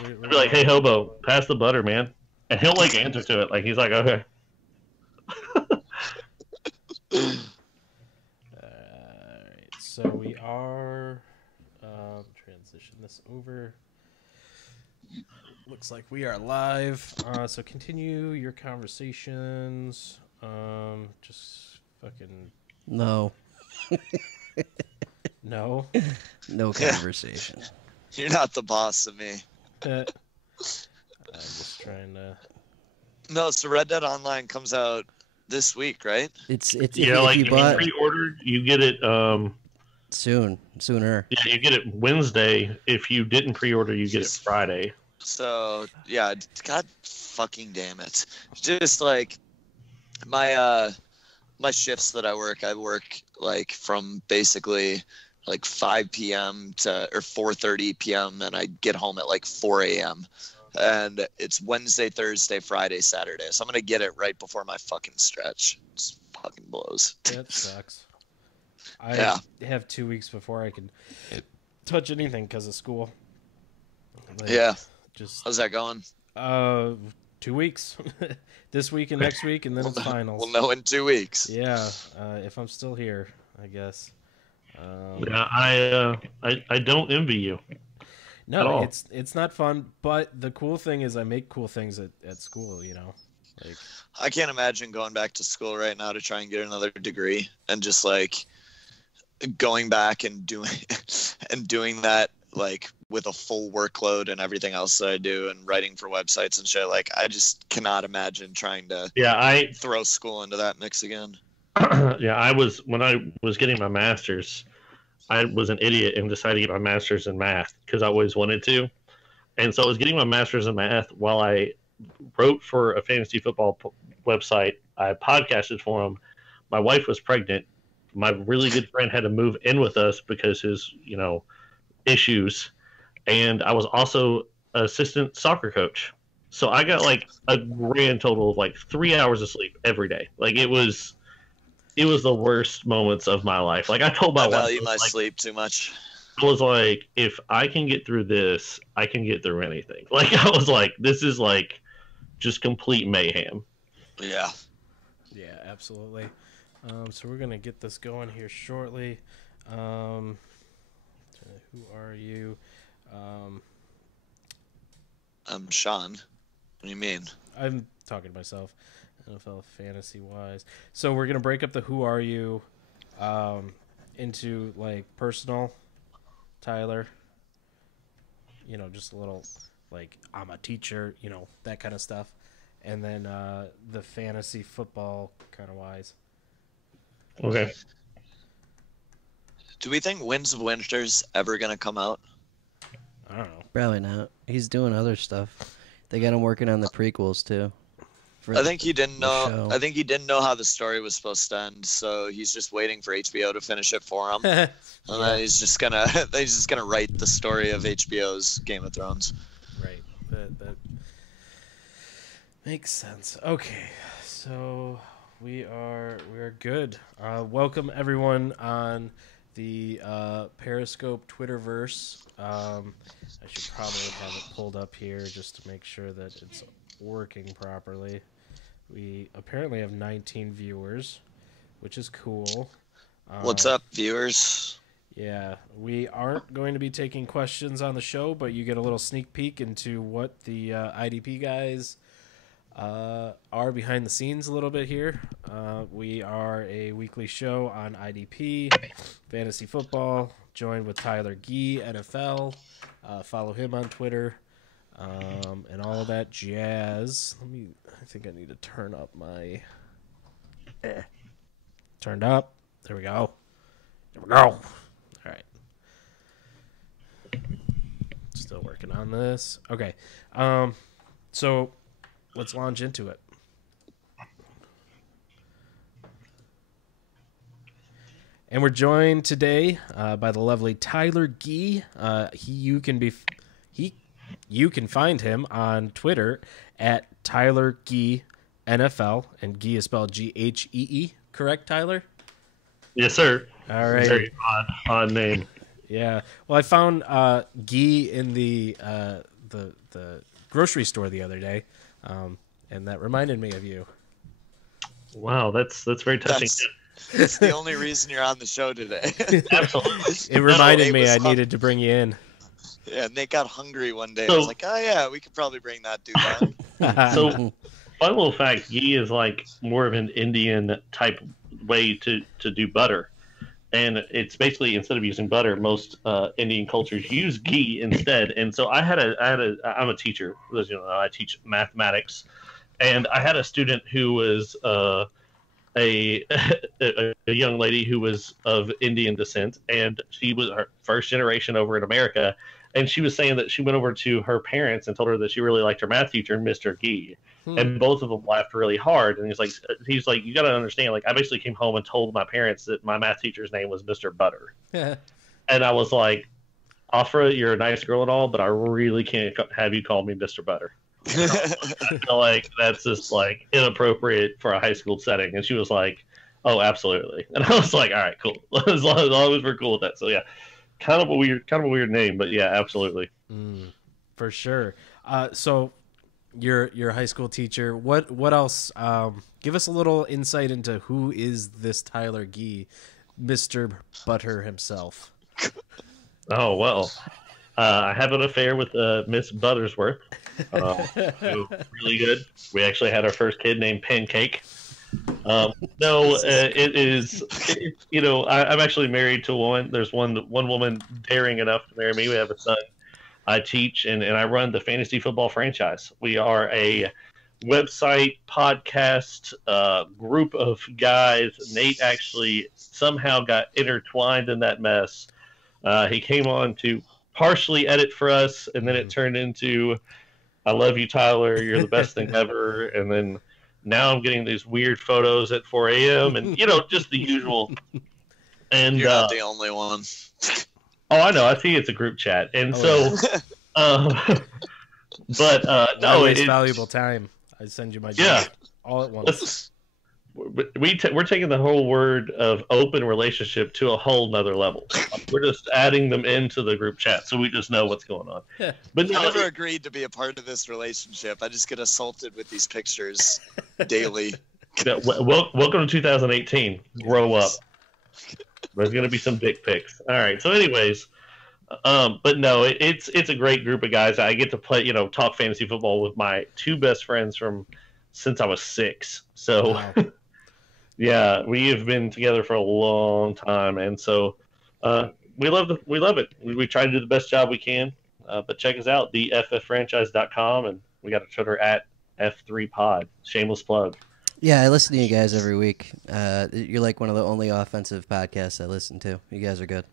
I'd we're be like, "Hey, going. hobo, pass the butter, man," and he'll like answer to it. Like he's like, "Okay." Alright, so we are transition this over. Looks like we are live. So continue your conversations. Just fucking No, no. no conversation. You're not the boss of me. I'm just trying to. No, so Red Dead Online comes out this week, right? It's Yeah, if like you if you bought pre-ordered, you get it. sooner. Yeah, you get it Wednesday. If you didn't pre-order, you get it Friday. So yeah, god fucking damn it. Just like my shifts that I work like from basically like 5 p.m. to or 4:30 p.m. and I get home at like 4 a.m. And it's Wednesday, Thursday, Friday, Saturday. So I'm gonna get it right before my fucking stretch. It fucking blows. That sucks. I have 2 weeks before I can touch anything because of school. Like, Yeah. Just How's that going? 2 weeks. This week and next week, and then it's finals. We'll know in 2 weeks. Yeah, if I'm still here, I guess. Yeah, I don't envy you. No, it's not fun. But the cool thing is, I make cool things at school. You know, like I can't imagine going back to school right now to try and get another degree and just like going back and doing that like with a full workload and everything else that I do and writing for websites and shit. Like I just cannot imagine trying to throw school into that mix again. Yeah, when I was getting my master's, I was an idiot and decided to get my master's in math because I always wanted to. And so I was getting my master's in math while I wrote for a fantasy football website. I podcasted for them. My wife was pregnant. My really good friend had to move in with us because his, issues. And I was also an assistant soccer coach. So I got like a grand total of like 3 hours of sleep every day. Like it was the worst moments of my life. Like I told my wife, value my sleep too much. I was like, if I can get through this, I can get through anything. Like I was like, this is like just complete mayhem. Yeah. Yeah, absolutely. So we're gonna get this going here shortly. Who are you? I'm Sean. What do you mean? I'm talking to myself. NFL fantasy wise. So we're gonna break up the who are you into like personal, Tyler. Just a little like I'm a teacher, that kind of stuff. And then the fantasy football kind of wise. Okay. Do we think Winds of Winter's ever gonna come out? I don't know. Probably not. He's doing other stuff. They got him working on the prequels too. I think he didn't know. show. I think he didn't know how the story was supposed to end, so he's just waiting for HBO to finish it for him, and then he's just gonna write the story of HBO's Game of Thrones. Right. That makes sense. Okay, so we are good. Welcome everyone on the Periscope Twitterverse. I should probably have it pulled up here just to make sure that it's working properly. We apparently have 19 viewers, which is cool. What's up, viewers? Yeah, we aren't going to be taking questions on the show, but you get a little sneak peek into what the IDP guys are behind the scenes a little bit here. We are a weekly show on IDP, fantasy football, joined with Tyler Gee, NFL. Follow him on Twitter. And all of that jazz. I think I need to turn up my... Turned up. There we go. All right. Still working on this. Okay. So let's launch into it. And we're joined today by the lovely Tyler Gee. You can find him on Twitter at Tyler Gee NFL, and Gee is spelled Ghee. Correct, Tyler? Yes, sir. All right. Very odd name. Yeah. Well, I found Gee in the the grocery store the other day, and that reminded me of you. Wow, that's very touching. That's the only reason you're on the show today. Absolutely. It reminded me I needed to bring you in. Yeah, Nick got hungry one day. So- I was like, oh yeah, we could probably bring that dude on. So, fun little fact: ghee is like more of an Indian type way to do butter, and it's basically instead of using butter, most Indian cultures use ghee instead. And so I'm a teacher, as you know, I teach mathematics, and I had a student who was a young lady who was of Indian descent, and she was her first generation over in America. And she was saying that she went over to her parents and told her that she really liked her math teacher, Mr. Gee. And both of them laughed really hard. And he's like, you got to understand, like, I basically came home and told my parents that my math teacher's name was Mr. Butter. Yeah. And I was like, Afra, you're a nice girl and all, but I really can't have you call me Mr. Butter. I feel like that's just like inappropriate for a high school setting. And she was like, oh, absolutely. And I was like, all right, cool. as long as we're cool with that. So yeah. Kind of a weird name, but yeah, absolutely. For sure. So you're a high school teacher. What else? Give us a little insight into who is this Tyler Gee, Mr. Butter himself. Oh, well, I have an affair with Miss Buttersworth. Really good. We actually had our first kid named Pancake. It is, I'm actually married to a woman. There's one woman daring enough to marry me. We have a son. I teach and I run the fantasy football franchise. We are a website, podcast, group of guys. Nate actually somehow got intertwined in that mess. He came on to partially edit for us, and then it turned into, I love you, Tyler. You're the best thing ever. And then now I'm getting these weird photos at 4 a.m. and, just the usual. And you're not the only one. Oh, I know. I see it's a group chat. And no, it's valuable time. I send you my job all at once. We're taking the whole word of open relationship to a whole nother level. We're just adding them into the group chat, so we just know what's going on. But I never agreed to be a part of this relationship. I just get assaulted with these pictures daily. Welcome to 2018. Grow up. There's going to be some dick pics. All right. So, anyways, but no, it's a great group of guys. I get to play, talk fantasy football with my two best friends from since I was 6. So. Wow. Yeah, we have been together for a long time, and so we love it. We try to do the best job we can, but check us out, thefffranchise.com, and we got a Twitter at F3Pod. Shameless plug. Yeah, I listen to you guys every week. You're like one of the only offensive podcasts I listen to. You guys are good.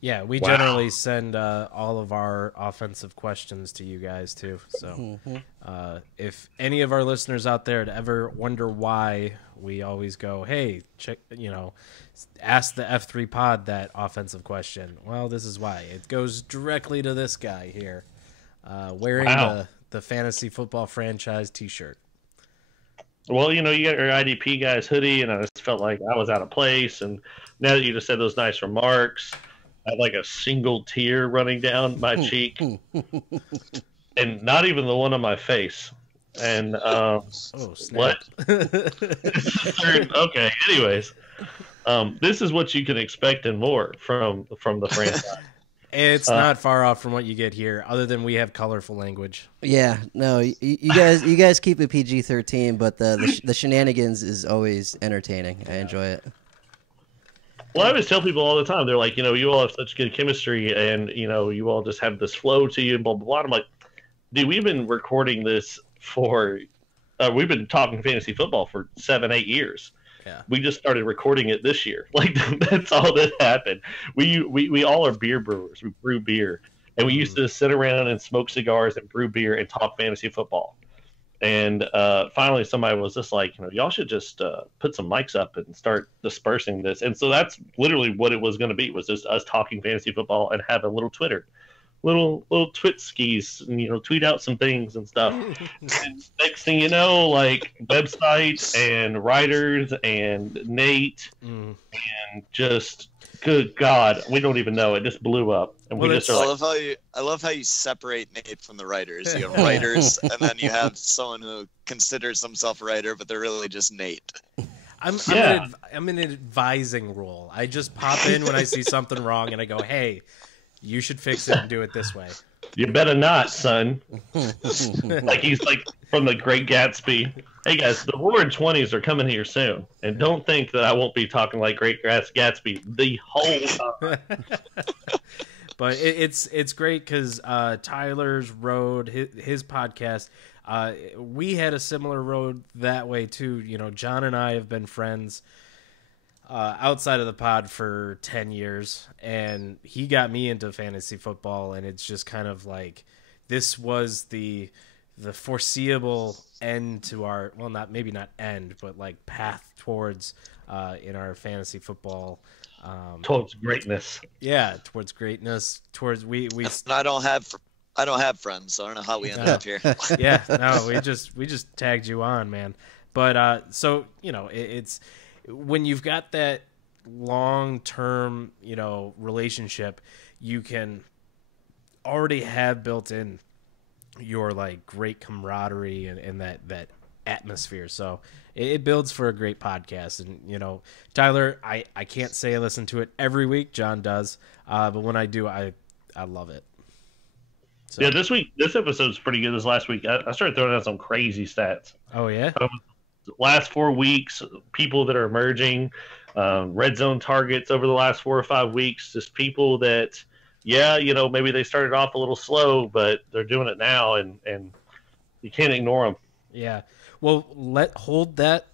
Yeah, we generally send all of our offensive questions to you guys too. So if any of our listeners out there ever wonder why we always go, hey, check, ask the F3 Pod that offensive question. Well, this is why. It goes directly to this guy here, wearing the fantasy football franchise T-shirt. Well, you got your IDP guy's hoodie, and I just felt like I was out of place. And now that you just said those nice remarks, I had like a single tear running down my cheek, and not even the one on my face. And snap. What? Okay. Anyways, this is what you can expect and more from the franchise. It's not far off from what you get here, other than we have colorful language. Yeah, no, you guys keep it PG-13, but the shenanigans is always entertaining. I enjoy it. Well, I always tell people all the time, they're like, you all have such good chemistry, and, you all just have this flow to you, and blah, blah, blah. I'm like, dude, we've been recording this we've been talking fantasy football for 7-8 years. Yeah. We just started recording it this year. Like, that's all that happened. We all are beer brewers. We brew beer. And we used to sit around and smoke cigars and brew beer and talk fantasy football. And finally, somebody was just like, y'all should just put some mics up and start dispersing this. And so that's literally what it was going to be, was just us talking fantasy football and have a little Twitter, little twit skis, and tweet out some things and stuff. And next thing you know, like websites and writers and Nate and just good God, we don't even know. It just blew up, and Well, we just it's- are like, I love how you separate Nate from the writers. You have writers, and then you have someone who considers himself a writer, but they're really just Nate. I'm in an advising role. I just pop in when I see something wrong, and I go, "Hey, you should fix it and do it this way." you better not, son. Like he's like from the Great Gatsby. Hey guys, the Roaring Twenties are coming here soon, and don't think that I won't be talking like Great Gatsby the whole time. But it's great because Tyler's road, his podcast, we had a similar road that way too. You know, John and I have been friends outside of the pod for 10 years, and he got me into fantasy football, and it's just kind of like this was the foreseeable end to our, well, maybe not end, but like path towards in our fantasy football. Towards greatness. Yeah, towards greatness. Towards we. And I don't have friends, so I don't know how we ended up here. Yeah, no, we just tagged you on, man. But so you know, it's when you've got that long-term, you know, relationship, you can already have built in your like great camaraderie and that atmosphere. So it builds for a great podcast. And you know, Tyler, I can't say I listen to it every week. John does, but when I do, I love it. So. Yeah, this episode's pretty good. This last week, I started throwing out some crazy stats. Oh yeah. Last 4 weeks, people that are emerging, red zone targets over the last 4 or 5 weeks. Just people that, yeah, you know, maybe they started off a little slow, but they're doing it now, and you can't ignore them. Yeah. Well, hold that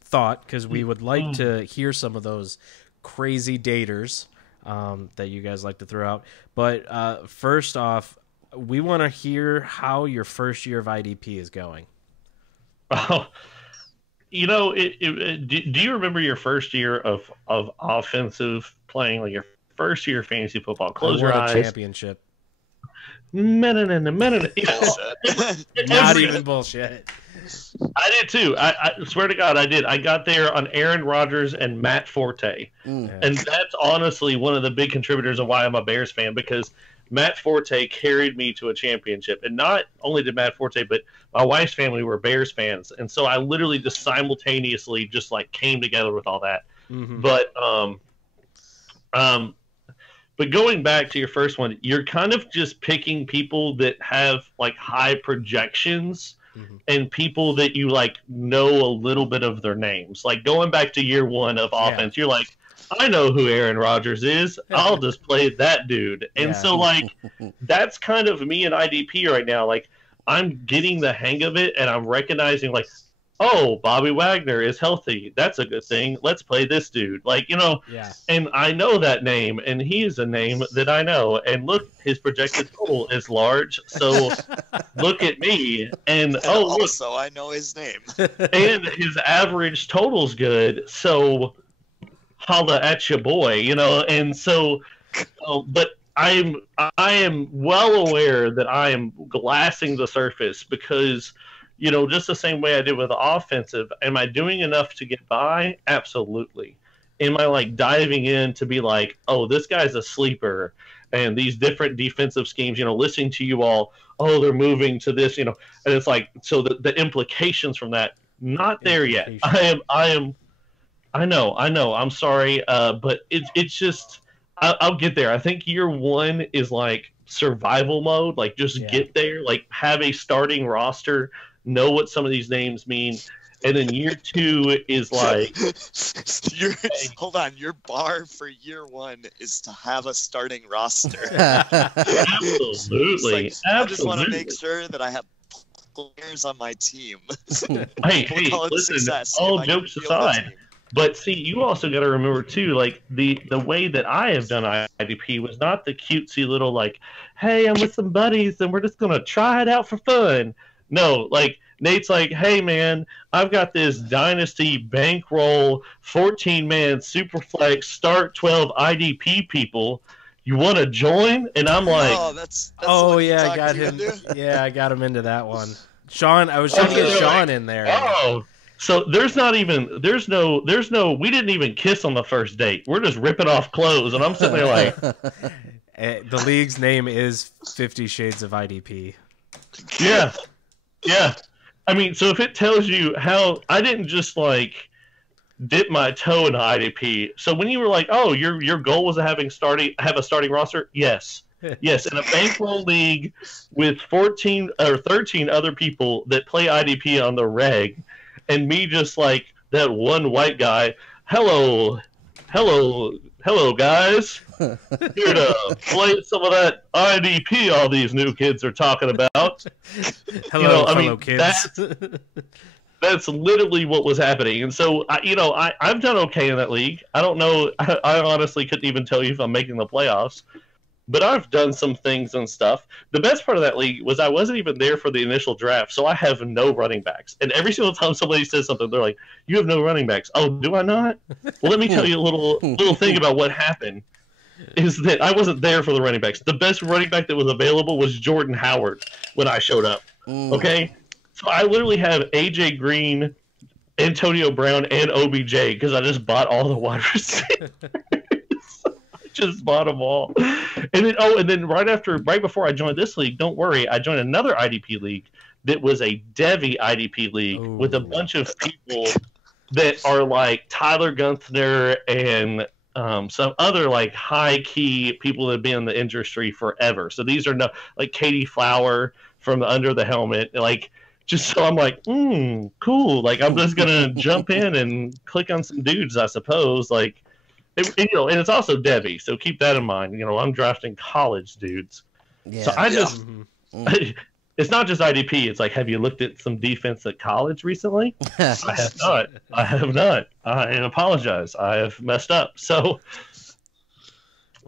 thought, because we would like to hear some of those crazy daters that you guys like to throw out. But first off, we want to hear how your first year of IDP is going. Oh, you know, do you remember your first year of offensive playing, like your first year of fantasy football? Close your eyes. Championship. Not even bullshit. I did too. I swear to God, I did. I got there on Aaron Rodgers and Matt Forte, and that's honestly one of the big contributors of why I'm a Bears fan, because Matt Forte carried me to a championship. And not only did Matt Forte, but my wife's family were Bears fans, and so I literally just simultaneously just like came together with all that. Mm-hmm. But going back to your first one, you're kind of just picking people that have like high projections and people that you like know a little bit of their names. Like going back to year one of offense, you're like, I know who Aaron Rodgers is. I'll just play that dude. And so like that's kind of me in IDP right now. Like I'm getting the hang of it, and I'm recognizing like, oh, Bobby Wagner is healthy. That's a good thing. Let's play this dude. Like, you know, and I know that name, and he is a name that I know. And look, his projected total is large. So look at me. And also, I know his name. And his average total's good. So holla at your boy, you know. And so, but I am well aware that I am glassing the surface, because you know, just the same way I did with the offensive. Am I doing enough to get by? Absolutely. Am I like diving in to be like, oh, this guy's a sleeper, and these different defensive schemes, you know, listening to you all, oh, they're moving to this, you know, and it's like, so the implications from that, not there yet. I know, I'm sorry. But it's just, I'll get there. I think year one is like survival mode, like just get there, like have a starting roster, know what some of these names mean, and then year two is like hold on, your bar for year one is to have a starting roster. Absolutely. Like, I just want to make sure that I have players on my team. hey, listen, all jokes aside, but see, you also got to remember too, like the way that I have done IDP was not the cutesy little like, hey, I'm with some buddies and we're just gonna try it out for fun. No, like Nate's like, hey man, I've got this dynasty bankroll 14-man superflex start 12 IDP people. You want to join? And I'm like, I got him. Yeah, I got him into that one. Sean, I was trying to get Sean in there. Oh, So there's no we didn't even kiss on the first date. We're just ripping off clothes, and I'm sitting there like, The league's name is 50 Shades of IDP. yeah, yeah. I mean, so if it tells you how I didn't just like dip my toe in IDP. So when you were like, oh, your goal was to have a starting roster, yes. Yes, in a bankroll league with 14 or 13 other people that play IDP on the reg, and me just like that one white guy, hello guys, here to play some of that IDP all these new kids are talking about. Hello, kids. That's literally what was happening. And so, I've done okay in that league. I don't know. I honestly couldn't even tell you if I'm making the playoffs. But I've done some things and stuff. The best part of that league was I wasn't even there for the initial draft, so I have no running backs. And every single time somebody says something, they're like, you have no running backs. Oh, do I not? Well, let me tell you a little thing about what happened. Is that I wasn't there for the running backs. The best running back that was available was Jordan Howard when I showed up. Okay? So I literally have A.J. Green, Antonio Brown, and OBJ because I just bought all the wide receivers. Just bought them all. And then right before I joined this league, don't worry, I joined another IDP league that was a Devi IDP league with a bunch of people that are like Tyler Gunther and some other like high key people that have been in the industry forever. So these are no like Katie Flower from Under the Helmet, like just so I'm like, cool. Like I'm just gonna jump in and click on some dudes, I suppose. Like. And it's also Debbie, so keep that in mind. I'm drafting college dudes. Yeah. So I just, it's not just IDP. It's like, have you looked at some defense at college recently? I have not. I apologize. I have messed up. So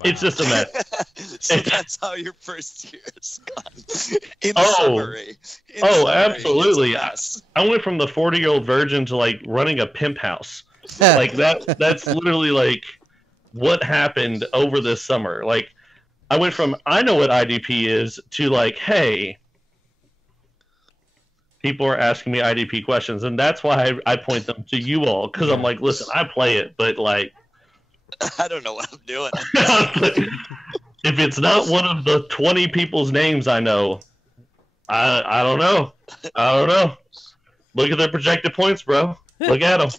it's just a mess. So that's how your first year has gone. In summary. Absolutely. I went from the 40-year-old virgin to like running a pimp house. Like that's literally like what happened over this summer. Like I went from I know what IDP is to like, hey, people are asking me IDP questions, and that's why I point them to you all, because I'm like, listen, I play it, but like I don't know what I'm doing. If it's not one of the 20 people's names I know, I don't know. Look at their projected points, bro. Look at them.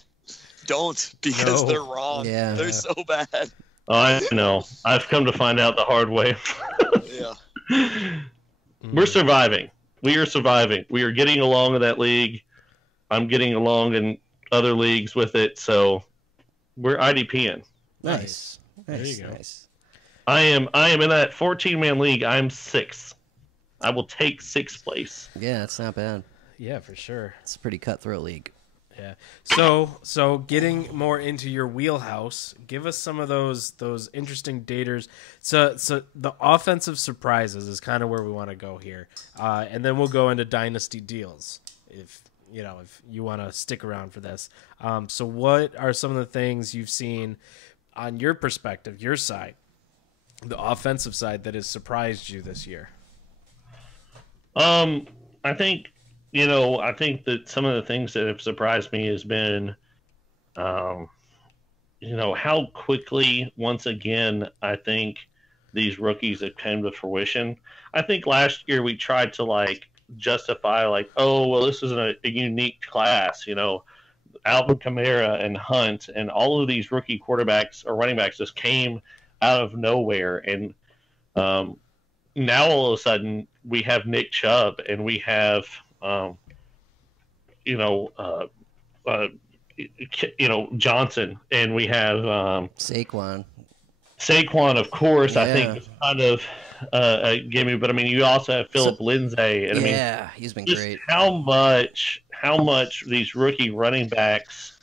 Don't, because they're wrong. Yeah. They're so bad. I know. I've come to find out the hard way. Yeah. We're surviving. We are surviving. We are getting along in that league. I'm getting along in other leagues with it, so we're IDPing. Nice. There you go. Nice. I am in that 14-man league. I'm 6th. I will take 6th place. Yeah, that's not bad. Yeah, for sure. It's a pretty cutthroat league. Yeah. So getting more into your wheelhouse, give us some of those interesting daters. So the offensive surprises is kind of where we want to go here, and then we'll go into dynasty deals if you want to stick around for this. So what are some of the things you've seen on your perspective, your side, the offensive side, that has surprised you this year? I think that some of the things that have surprised me has been, how quickly, once again, I think these rookies have come to fruition. I think last year we tried to justify this is a unique class, Alvin Kamara and Hunt and all of these rookie quarterbacks or running backs just came out of nowhere. And now all of a sudden we have Nick Chubb and we have, Johnson, and we have Saquon, of course. Yeah. I think is kind of a gimme, but I mean, you also have Philip Lindsay, and he's been great. How much these rookie running backs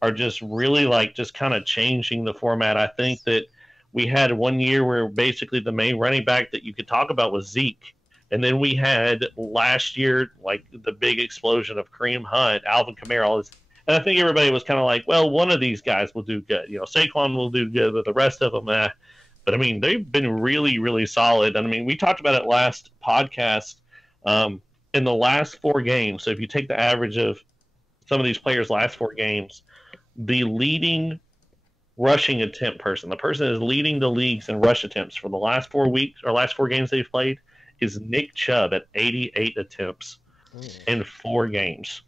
are just really just kind of changing the format. I think that we had one year where basically the main running back that you could talk about was Zeke. And then we had last year, the big explosion of Kareem Hunt, Alvin Kamara, all this. And I think everybody was kind of like, well, one of these guys will do good. Saquon will do good, but the rest of them, But, I mean, they've been really, really solid. And, I mean, we talked about it last podcast. In the last 4 games, so if you take the average of some of these players' last 4 games, the leading rushing attempt person, the person that is leading the leagues in rush attempts for the last 4 weeks or last 4 games they've played, is Nick Chubb at 88 attempts in 4 games.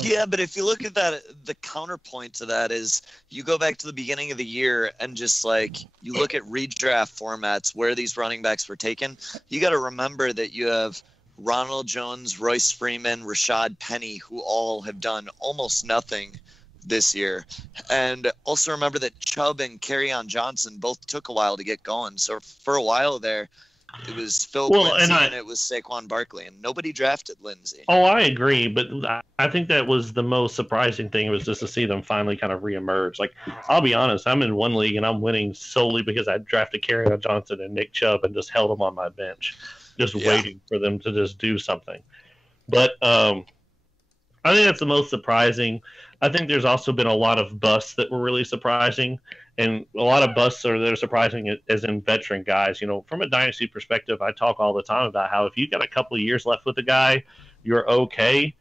Yeah, but if you look at that, the counterpoint to that is you go back to the beginning of the year and just like you look at redraft formats where these running backs were taken. You got to remember that you have Ronald Jones, Royce Freeman, Rashad Penny, who all have done almost nothing this year. And also remember that Chubb and Kerryon Johnson both took a while to get going. So for a while there, it was Phil Lindsay and it was Saquon Barkley, and nobody drafted Lindsay. Oh, I agree, but I think that was the most surprising thing, was just to see them finally kind of reemerge. Like, I'll be honest, I'm in one league and I'm winning solely because I drafted Kerryon Johnson and Nick Chubb and just held them on my bench, just waiting for them to just do something. But I think that's the most surprising. I think there's also been a lot of busts that were really surprising. And a lot of busts that are surprising as in veteran guys. You know, from a dynasty perspective, I talk all the time about how if you've got a couple of years left with a guy, you're okay.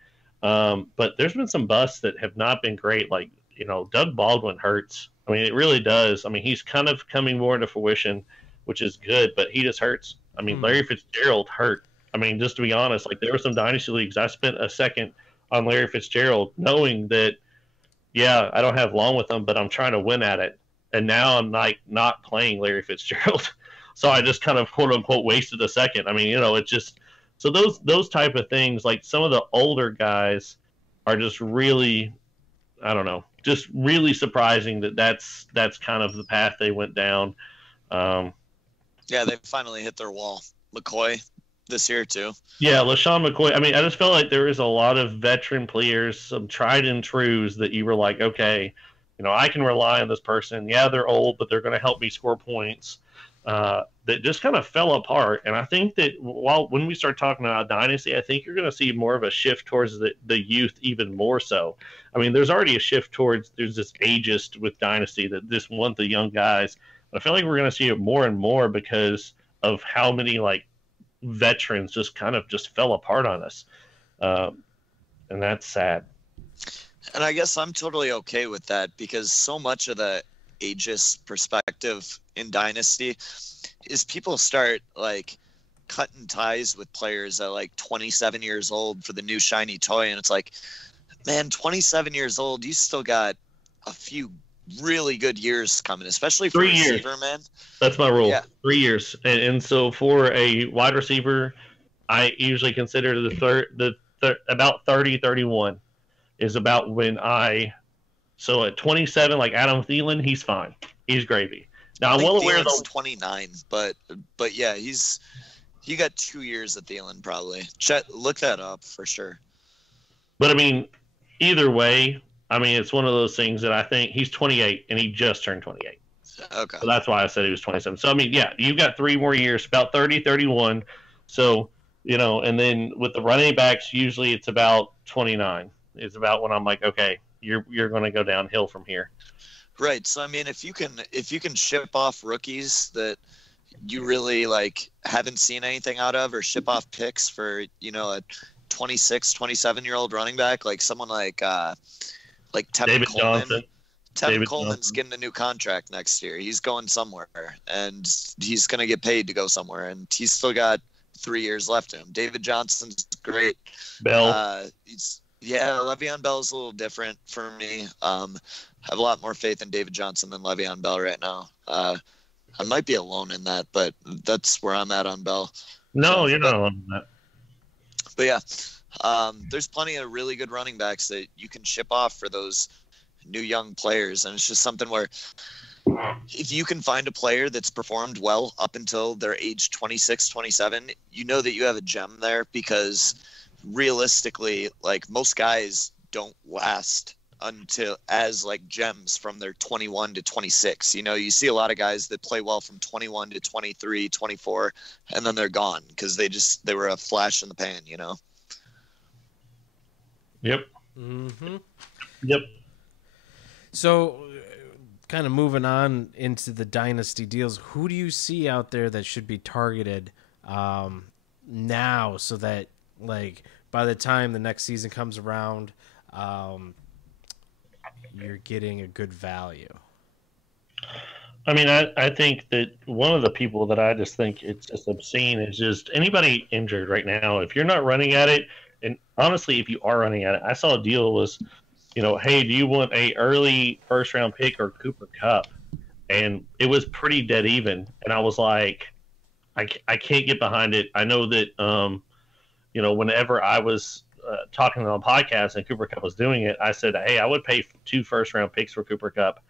But there's been some busts that have not been great. Like, you know, Doug Baldwin hurts. I mean, it really does. I mean, he's kind of coming more into fruition, which is good, but he just hurts. I mean, Larry Fitzgerald hurt. I mean, just to be honest, like there were some dynasty leagues. I spent a second on Larry Fitzgerald knowing that, yeah, I don't have long with him, but I'm trying to win at it. And now I'm like not playing Larry Fitzgerald. So I just kind of quote unquote wasted a second. I mean, you know, it's just, so those type of things, like some of the older guys are just really, I don't know, just really surprising that's kind of the path they went down. Yeah, they finally hit their wall. McCoy this year too. Yeah, LaShawn McCoy. I mean, I just felt like there was a lot of veteran players, some tried and trues that you were like, okay, you know, I can rely on this person. Yeah, they're old, but they're going to help me score points. That just kind of fell apart. And I think that when we start talking about dynasty, I think you're going to see more of a shift towards the youth even more so. I mean, there's already a shift towards, there's this ageist with dynasty that just want the young guys. But I feel like we're going to see it more and more because of how many like veterans just kind of just fell apart on us. And that's sad. And I guess I'm totally okay with that because so much of the ageist perspective in Dynasty is people start like cutting ties with players at like 27 years old for the new shiny toy. And it's like, man, 27 years old, you still got a few really good years coming, especially for 3 a years. receiver, man. That's my rule. Yeah. 3 years. And so for a wide receiver, I usually consider about 30, 31. Is about when so at 27, like Adam Thielen, he's fine. He's gravy. Now, I'm well aware Thielen's 29, but yeah, he got 2 years at Thielen probably. Look that up for sure. But I mean, either way, I mean, it's one of those things that I think he's 28 and he just turned 28. Okay. So that's why I said he was 27. So, I mean, yeah, you've got 3 more years, about 30, 31. So, you know, and then with the running backs, usually it's about 29. It's about when I'm like, okay, you're going to go downhill from here. Right. So I mean, if you can ship off rookies that you really like haven't seen anything out of, or ship off picks for, you know, a 26, 27-year-old running back, like someone like Tevin David Coleman. Johnson. Tevin Coleman's getting a new contract next year. He's going somewhere, and he's going to get paid to go somewhere, and he's still got 3 years left in him. David Johnson's great. Bell. Le'Veon Bell's a little different for me. I have a lot more faith in David Johnson than Le'Veon Bell right now. I might be alone in that, but that's where I'm at on Bell. No, you're not alone in that. But yeah, there's plenty of really good running backs that you can ship off for those new young players. And it's just something where if you can find a player that's performed well up until their age 26, 27, you know that you have a gem there, because realistically, like most guys don't last until as like gems from their 21 to 26. You know, you see a lot of guys that play well from 21 to 23, 24, and then they're gone because they were a flash in the pan, you know? Yep. Mm-hmm. Yep. So kind of moving on into the dynasty deals, who do you see out there that should be targeted now so that, like, by the time the next season comes around, you're getting a good value. I mean, I think that one of the people that I just think it's just obscene is just anybody injured right now. If you're not running at it, and honestly, if you are running at it, I saw a deal was, hey, do you want a early first round pick or Cooper Cup? And it was pretty dead even. And I was like, I can't get behind it. I know that, whenever I was talking on a podcast and Cooper Cup was doing it, I said, hey, I would pay 2 first round picks for Cooper Cup.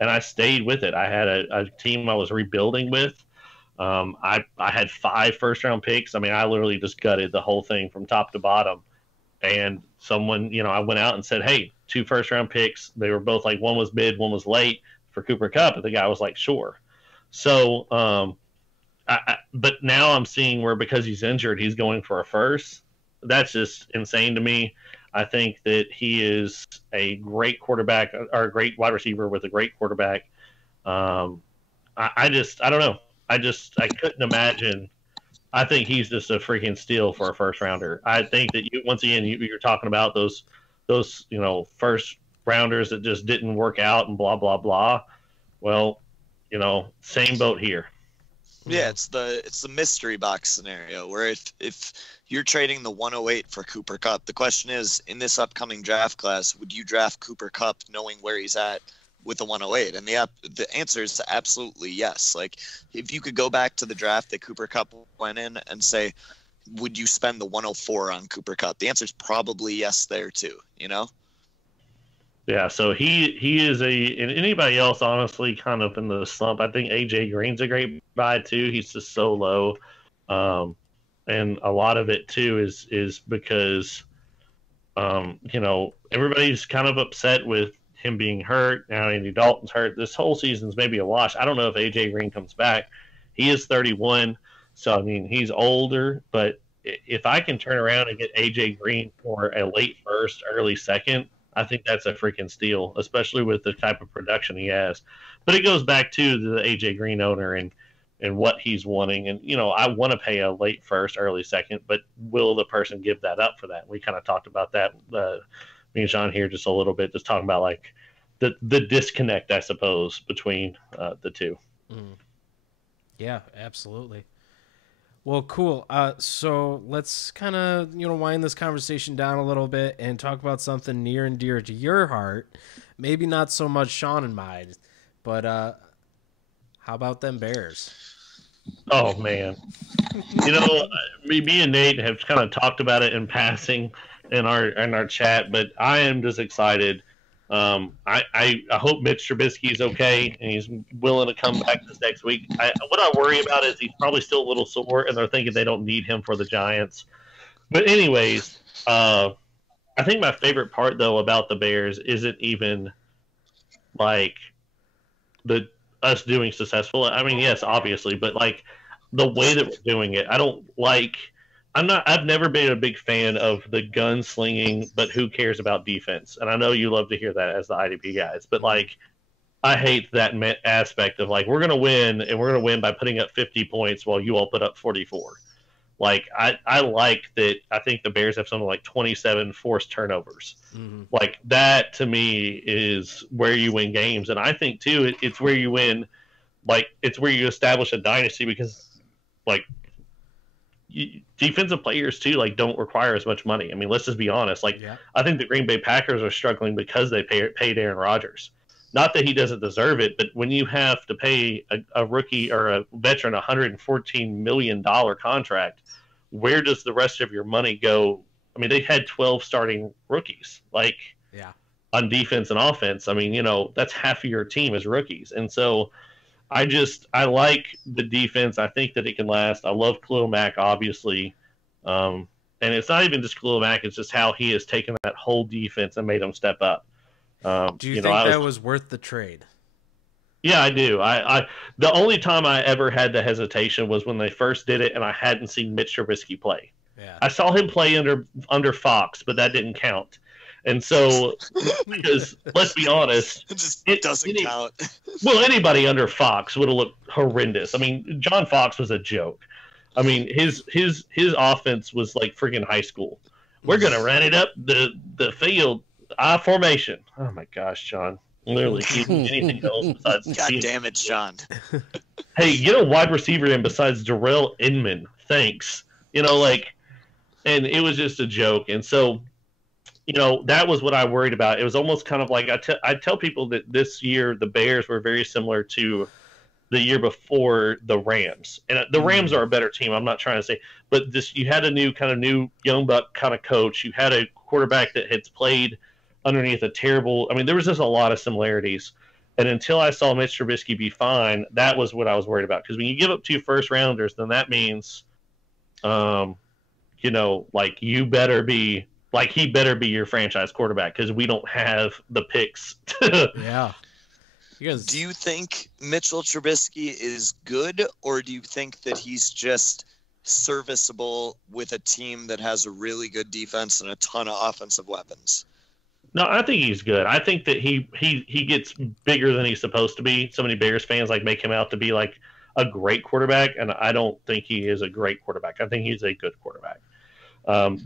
And I stayed with it. I had a team I was rebuilding with. I had 5 first round picks. I mean, I literally just gutted the whole thing from top to bottom. And someone, I went out and said, hey, 2 first round picks. They were both like, one was mid, one was late for Cooper Cup. And the guy was like, sure. So, but now I'm seeing where because he's injured, he's going for a first. That's just insane to me. I think that he is a great quarterback or a great wide receiver with a great quarterback. I don't know. I couldn't imagine. I think he's just a freaking steal for a first rounder. I think that once again, you're talking about those first rounders that just didn't work out and blah, blah, blah. Well, same boat here. Yeah, it's the mystery box scenario where if you're trading the 108 for Cooper Cup, the question is, in this upcoming draft class, would you draft Cooper Cup knowing where he's at with the 108? And the answer is absolutely yes. Like, if you could go back to the draft that Cooper Cup went in and say, would you spend the 104 on Cooper Cup? The answer is probably yes there too, Yeah, so he is and anybody else, honestly, kind of in the slump. I think AJ Green's a great buy too. He's just so low, and a lot of it too is because, everybody's kind of upset with him being hurt. Now Andy Dalton's hurt. This whole season's maybe a wash. I don't know if AJ Green comes back. He is 31, so I mean he's older. But if I can turn around and get AJ Green for a late first, early second, I think that's a freaking steal, especially with the type of production he has. But it goes back to the AJ Green owner and what he's wanting. And, I want to pay a late first, early second, but will the person give that up for that? We kind of talked about that, me and Sean here just a little bit, just talking about like the disconnect, I suppose, between the two. Mm. Yeah, absolutely. Well, cool. So let's kind of, wind this conversation down a little bit and talk about something near and dear to your heart. Maybe not so much Sean and mine, but how about them Bears? Oh, man. Me and Nate have kind of talked about it in passing in our chat, but I am just excited. I hope Mitch Trubisky's okay and he's willing to come back this next week. What I worry about is he's probably still a little sore, and they're thinking they don't need him for the Giants. But anyways, I think my favorite part though about the Bears isn't even like us doing successful. I mean, yes, obviously, but like the way that we're doing it, I've never been a big fan of the gunslinging, but who cares about defense? And I know you love to hear that as the IDP guys, but like, I hate that aspect of like, we're going to win and we're going to win by putting up 50 points while you all put up 44. Like, I like that. I think the Bears have something like 27 forced turnovers. Mm-hmm. Like that to me is where you win games. And I think too, it's where you win. Like it's where you establish a dynasty because like, defensive players too like don't require as much money. I mean, let's just be honest. Like, yeah. I think the Green Bay Packers are struggling because they paid Aaron Rodgers. Not that he doesn't deserve it, but when you have to pay a rookie or a veteran $114 million contract, where does the rest of your money go? I mean, they had 12 starting rookies, like on defense and offense. I mean, that's half of your team is rookies, and so. I like the defense. I think that it can last. I love Khalil Mack, obviously. And it's not even just Khalil Mack. It's just how he has taken that whole defense and made them step up. Do you think that was worth the trade? Yeah, I do. The only time I ever had the hesitation was when they first did it and I hadn't seen Mitch Trubisky play. Yeah. I saw him play under Fox, but that didn't count. And so, because let's be honest, it doesn't count. Well, anybody under Fox would have looked horrendous. I mean, John Fox was a joke. I mean, his offense was like freaking high school. We're gonna run it up the field. Formation. Oh my gosh, John. Literally, anything else besides? God damn it, John. Hey, get a wide receiver in besides Darrell Inman. Thanks. And it was just a joke. And so, that was what I worried about. It was almost kind of like I tell people that this year the Bears were very similar to the year before the Rams. And the Rams are a better team. I'm not trying to say, but you had a new young buck kind of coach. You had a quarterback that had played underneath a terrible. I mean, there was just a lot of similarities. And until I saw Mitch Trubisky be fine, that was what I was worried about. Because when you give up 2 first-rounders, then that means, he better be your franchise quarterback because we don't have the picks. Yeah. Do you think Mitchell Trubisky is good, or do you think that he's just serviceable with a team that has a really good defense and a ton of offensive weapons? No, I think he's good. I think that he gets bigger than he's supposed to be. So many Bears fans make him out to be like a great quarterback, and I don't think he is a great quarterback. I think he's a good quarterback.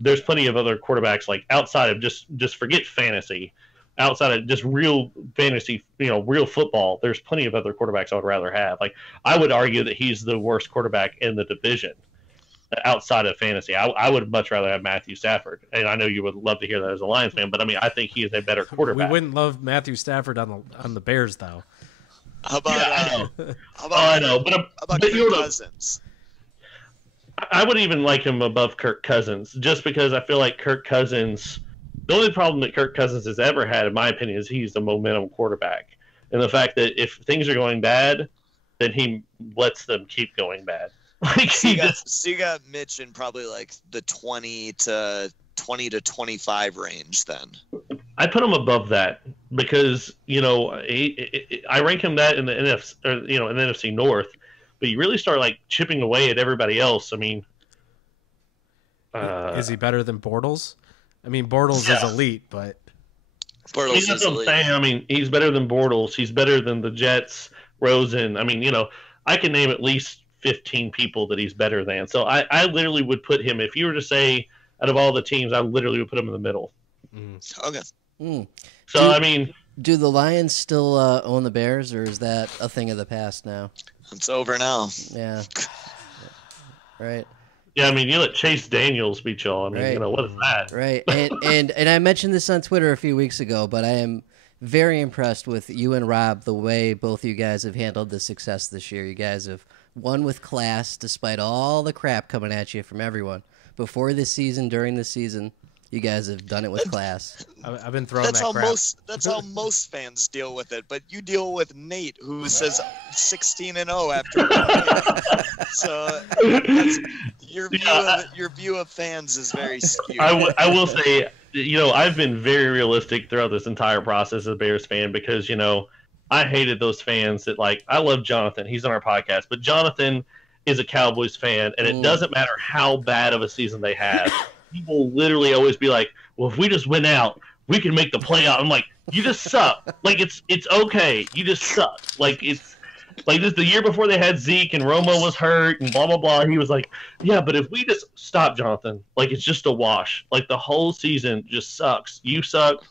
There's plenty of other quarterbacks outside of just forget fantasy, outside of just real fantasy, real football. There's plenty of other quarterbacks I would rather have. I would argue that he's the worst quarterback in the division. Outside of fantasy, I would much rather have Matthew Stafford, and I know you would love to hear that as a Lions fan. But I mean, I think he is a better quarterback. We wouldn't love Matthew Stafford on the Bears, though. How about? I know, but Kirk Cousins? I would even like him above Kirk Cousins, just because I feel like Kirk Cousins. The only problem that Kirk Cousins has ever had, in my opinion, is he's the momentum quarterback, and the fact that if things are going bad, then he lets them keep going bad. So you got Mitch in probably the 20 to 25 range then. I put him above that because I rank him that in the NFC, in the NFC North, but you really start chipping away at everybody else. I mean, is he better than Bortles? I mean, Bortles is elite, but Bortles is what I'm elite. saying. I mean, he's better than Bortles. He's better than the Jets, Rosen. I mean, I can name at least 15 people that he's better than. So I literally would put him, if you were to say out of all the teams, I literally would put him in the middle. Okay. So, do the Lions still own the Bears, or is that a thing of the past now? It's over now. Yeah. Right. Yeah, you let Chase Daniels beat y'all. Right. What is that? Right. And I mentioned this on Twitter a few weeks ago, but I am very impressed with you and Rob, the way both of you guys have handled the success this year. You guys have won with class despite all the crap coming at you from everyone. Before this season, during this season, you guys have done it with class. I've been throwing That's that how crap. That's how most fans deal with it. But you deal with Nate, who says 16-0 after 1 So that's, your view of fans is very skewed. I will say, I've been very realistic throughout this entire process as a Bears fan because, I hated those fans that I love Jonathan. He's on our podcast, but Jonathan is a Cowboys fan, and it doesn't matter how bad of a season they have. People literally always be like, "Well, if we just win out, we can make the playoff." I'm like, "You just suck. It's okay. You just suck. It's this the year before they had Zeke and Romo was hurt and blah blah blah." He was like, "Yeah, but if we just stop, Jonathan, it's just a wash. The whole season just sucks. You suck.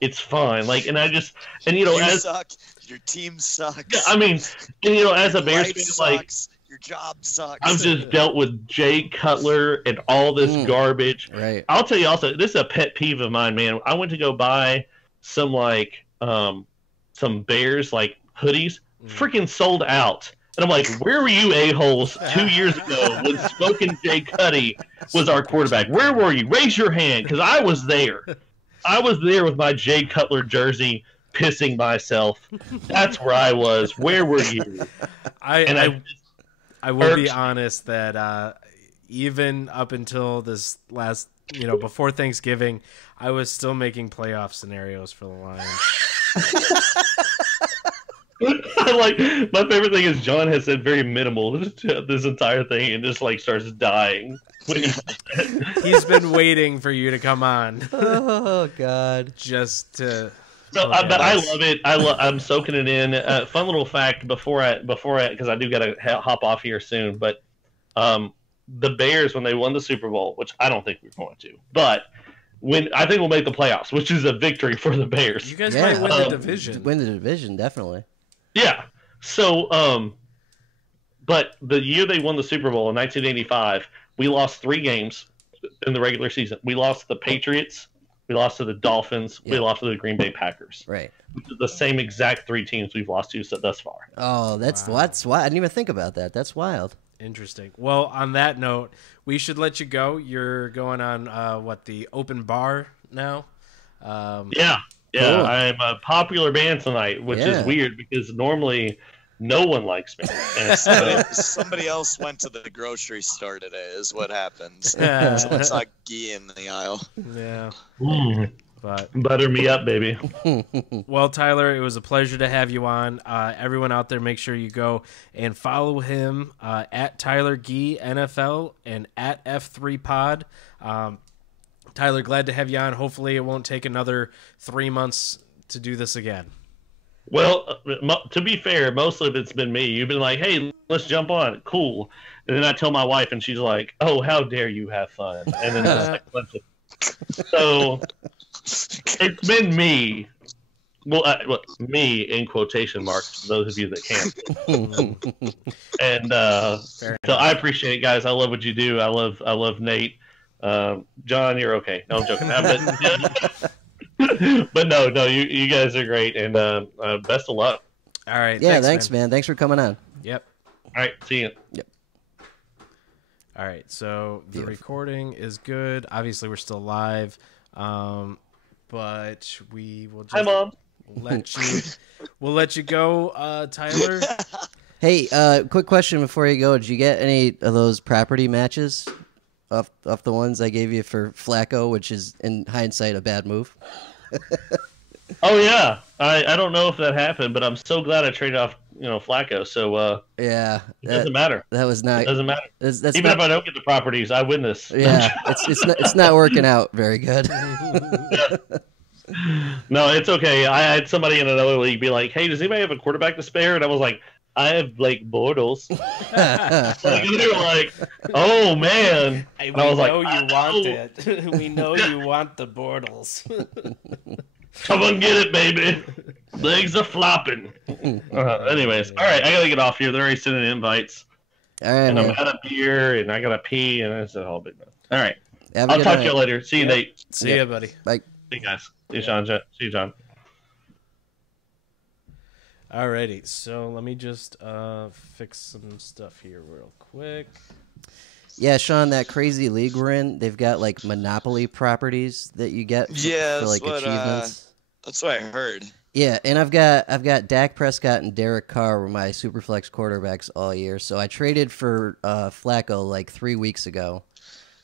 It's fine." You suck. Your team sucks. Yeah, as a Bears Life fan, sucks. Your job sucks. I've just dealt with Jay Cutler and all this garbage. Right. I'll tell you also, this is a pet peeve of mine, man. I went to go buy some some Bears hoodies, freaking sold out. And I'm like, where were you a-holes 2 years ago when Smoking Jay Cuddy was our quarterback? Where were you? Raise your hand, because I was there. I was there with my Jay Cutler jersey, pissing myself. That's where I was. Where were you? I will be honest that even up until this last, before Thanksgiving, I was still making playoff scenarios for the Lions. My favorite thing is John has said very minimal this entire thing and just starts dying. He's been waiting for you to come on. Oh God! Just to. No, but I love it. I'm soaking it in. Fun little fact before I because I do got to hop off here soon. But the Bears, when they won the Super Bowl, which I don't think we're going to, but I think we'll make the playoffs, which is a victory for the Bears. You guys Yeah. might win the division. Win the division, definitely. Yeah. So, but the year they won the Super Bowl in 1985, we lost 3 games in the regular season. We lost to the Patriots, we lost to the Dolphins, we Yep. lost to the Green Bay Packers. Right. The same exact 3 teams we've lost to thus far. Oh, that's why. I didn't even think about that. That's wild. Interesting. Well, on that note, we should let you go. You're going on the open bar now? Yeah. Cool. I'm a popular band tonight, which is weird because normally no one likes me. And Somebody else went to the grocery store today, is what happened. Someone saw Guy in the aisle. Yeah. But butter me up, baby. well, Tyler, it was a pleasure to have you on. Everyone out there, make sure you go and follow him at Tyler Gee NFL and at F3 Pod. Tyler, glad to have you on. Hopefully, it won't take another 3 months to do this again. Well, to be fair, most of it's been me. You've been like, "Hey, let's jump on." Cool, and then I tell my wife, and she's like, "Oh, how dare you have fun?" And then so it's been me. Well, me in quotation marks. For those of you that can't. And so I appreciate it, guys. I love what you do. I love Nate. John, you're okay. No, I'm joking. But no, you guys are great, and best of luck. All right. Yeah, thanks, man. Thanks for coming on. Yep. All right, see you. Yep. All right, so the recording is good. Obviously, we're still live, but we will just Hi, Mom. we'll let you go, Tyler. Hey, quick question before you go. Did you get any of those property matches off the ones I gave you for Flacco, which is, in hindsight, a bad move? Oh, yeah. I don't know if that happened, but I'm so glad I traded off, Flacco. So, yeah, it doesn't matter. That was not. It doesn't matter. That's Even not, if I don't get the properties, I win this. Yeah, it's not working out very good. No, it's okay. I had somebody in another league be like, "Hey, does anybody have a quarterback to spare?" And I was like, "I have Blake Bortles." Like, they were like, "Oh man!" Hey, and I was like, you want it. We know you want the Bortles. Come on, get it, baby. Legs are flopping. Anyways, all right, I gotta get off here. They're already sending invites, All right, and man. I'm out of beer, and I gotta pee, and it's a whole big mess. All right, Have a I'll good talk night. to you later. See you, Nate. See ya, buddy. Bye. See you guys. See you, John. See you, John. Alrighty, so let me just fix some stuff here real quick. Yeah, Sean, that crazy league we're in, they've got like monopoly properties that you get Yeah, for like achievements. That's what I heard. Yeah, and I've got Dak Prescott and Derek Carr were my Superflex quarterbacks all year. So I traded for Flacco like 3 weeks ago.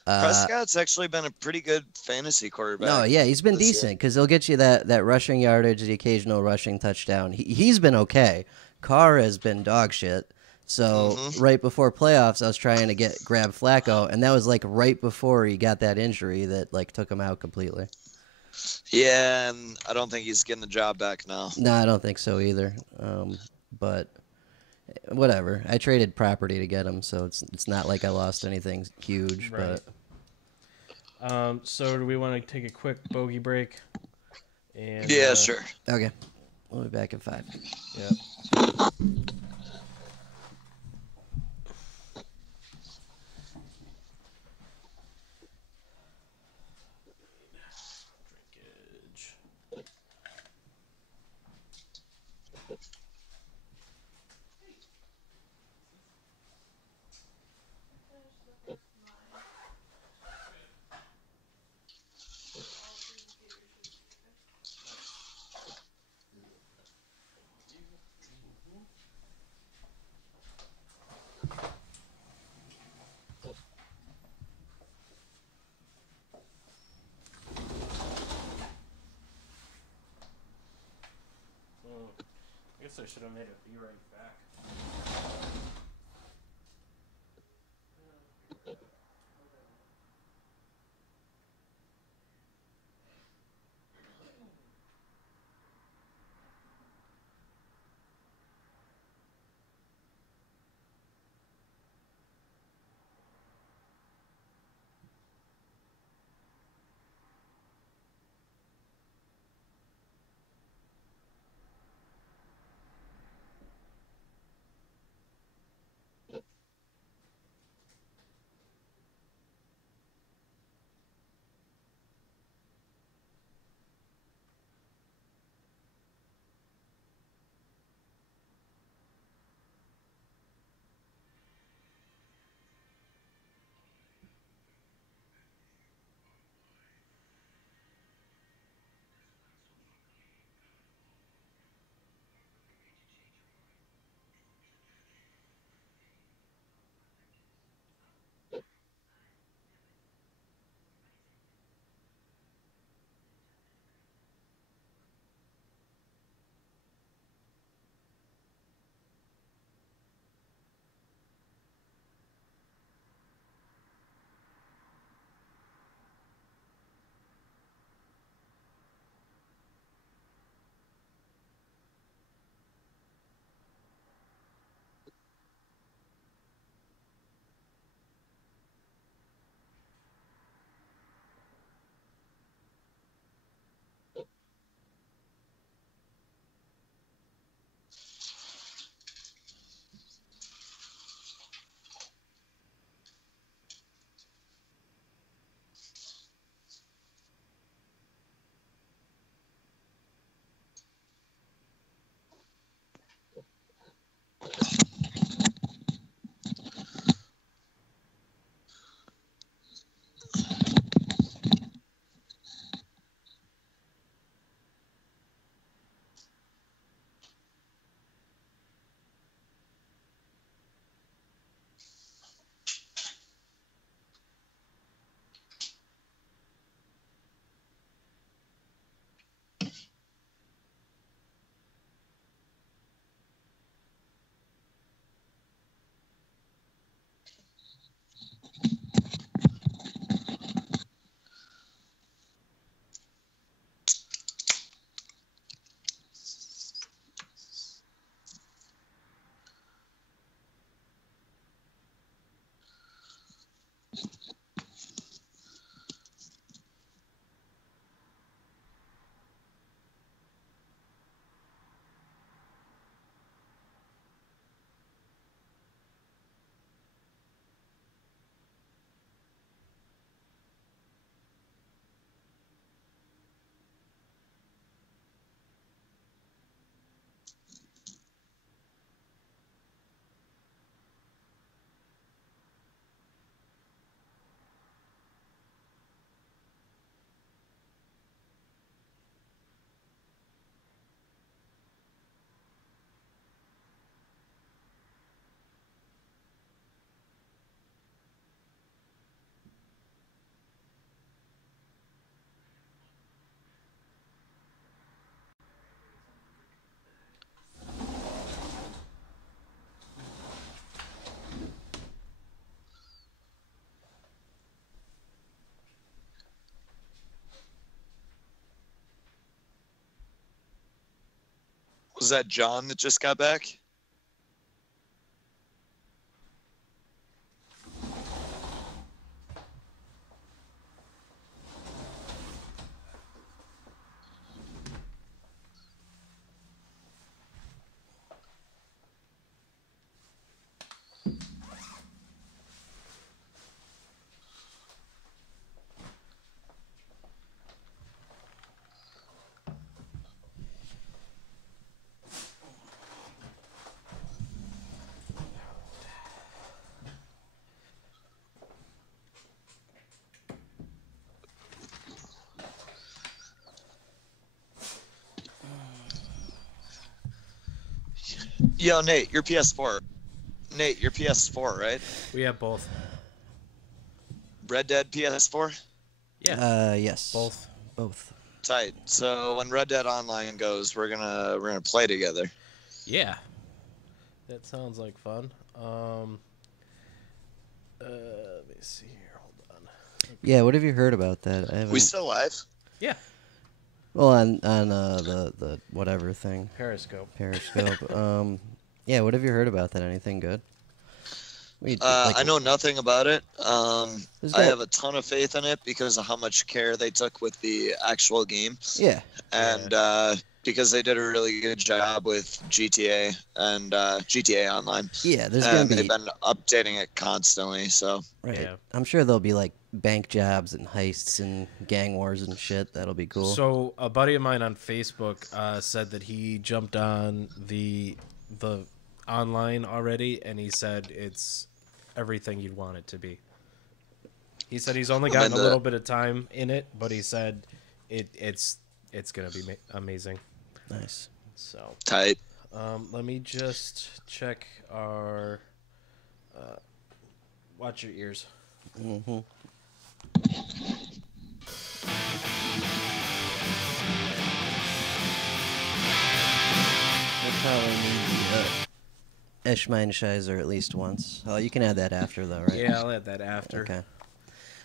Prescott's actually been a pretty good fantasy quarterback. No, yeah, he's been this year. decent because he'll get you that rushing yardage, the occasional rushing touchdown. He's been okay. Carr has been dog shit. So right before playoffs, I was trying to grab Flacco, and that was like right before he got that injury that like took him out completely. Yeah, and I don't think he's getting the job back now. No, I don't think so either. But whatever. I traded property to get him, so it's not like I lost anything huge. Right. But So do we want to take a quick bogey break? And, Yeah, sure. okay, we'll be back in 5. Yeah. Drinkage. I guess I should have made a be right back. Was that John that just got back? Yo, Nate, your PS4. Nate, your PS4, right? We have both. Red Dead PS4? Yeah. Yes. Both. Tight. So when Red Dead Online goes, we're gonna play together. Yeah. That sounds like fun. Let me see here. Hold on. Yeah, what have you heard about that? I haven't... We still live? Yeah. Well, on the whatever thing. Periscope. Yeah, what have you heard about that? Anything good? I know nothing about it. I guy- have a ton of faith in it because of how much care they took with the actual game. Yeah. And because they did a really good job with GTA and GTA Online. Yeah, there's gonna And be. they've been updating it constantly, so Right. Yeah. I'm sure there'll be like bank jobs and heists and gang wars and shit. That'll be cool. So a buddy of mine on Facebook said that he jumped on the online already, and he said it's everything you'd want it to be. He said he's only gotten a little bit of time in it, but he said it's gonna be amazing. Nice. So tight. let me just check our watch your ears. Mm-hmm. We'll probably need the Eschmeinscheiser at least once. Oh, you can add that after though, right? Yeah, I'll add that after. Okay.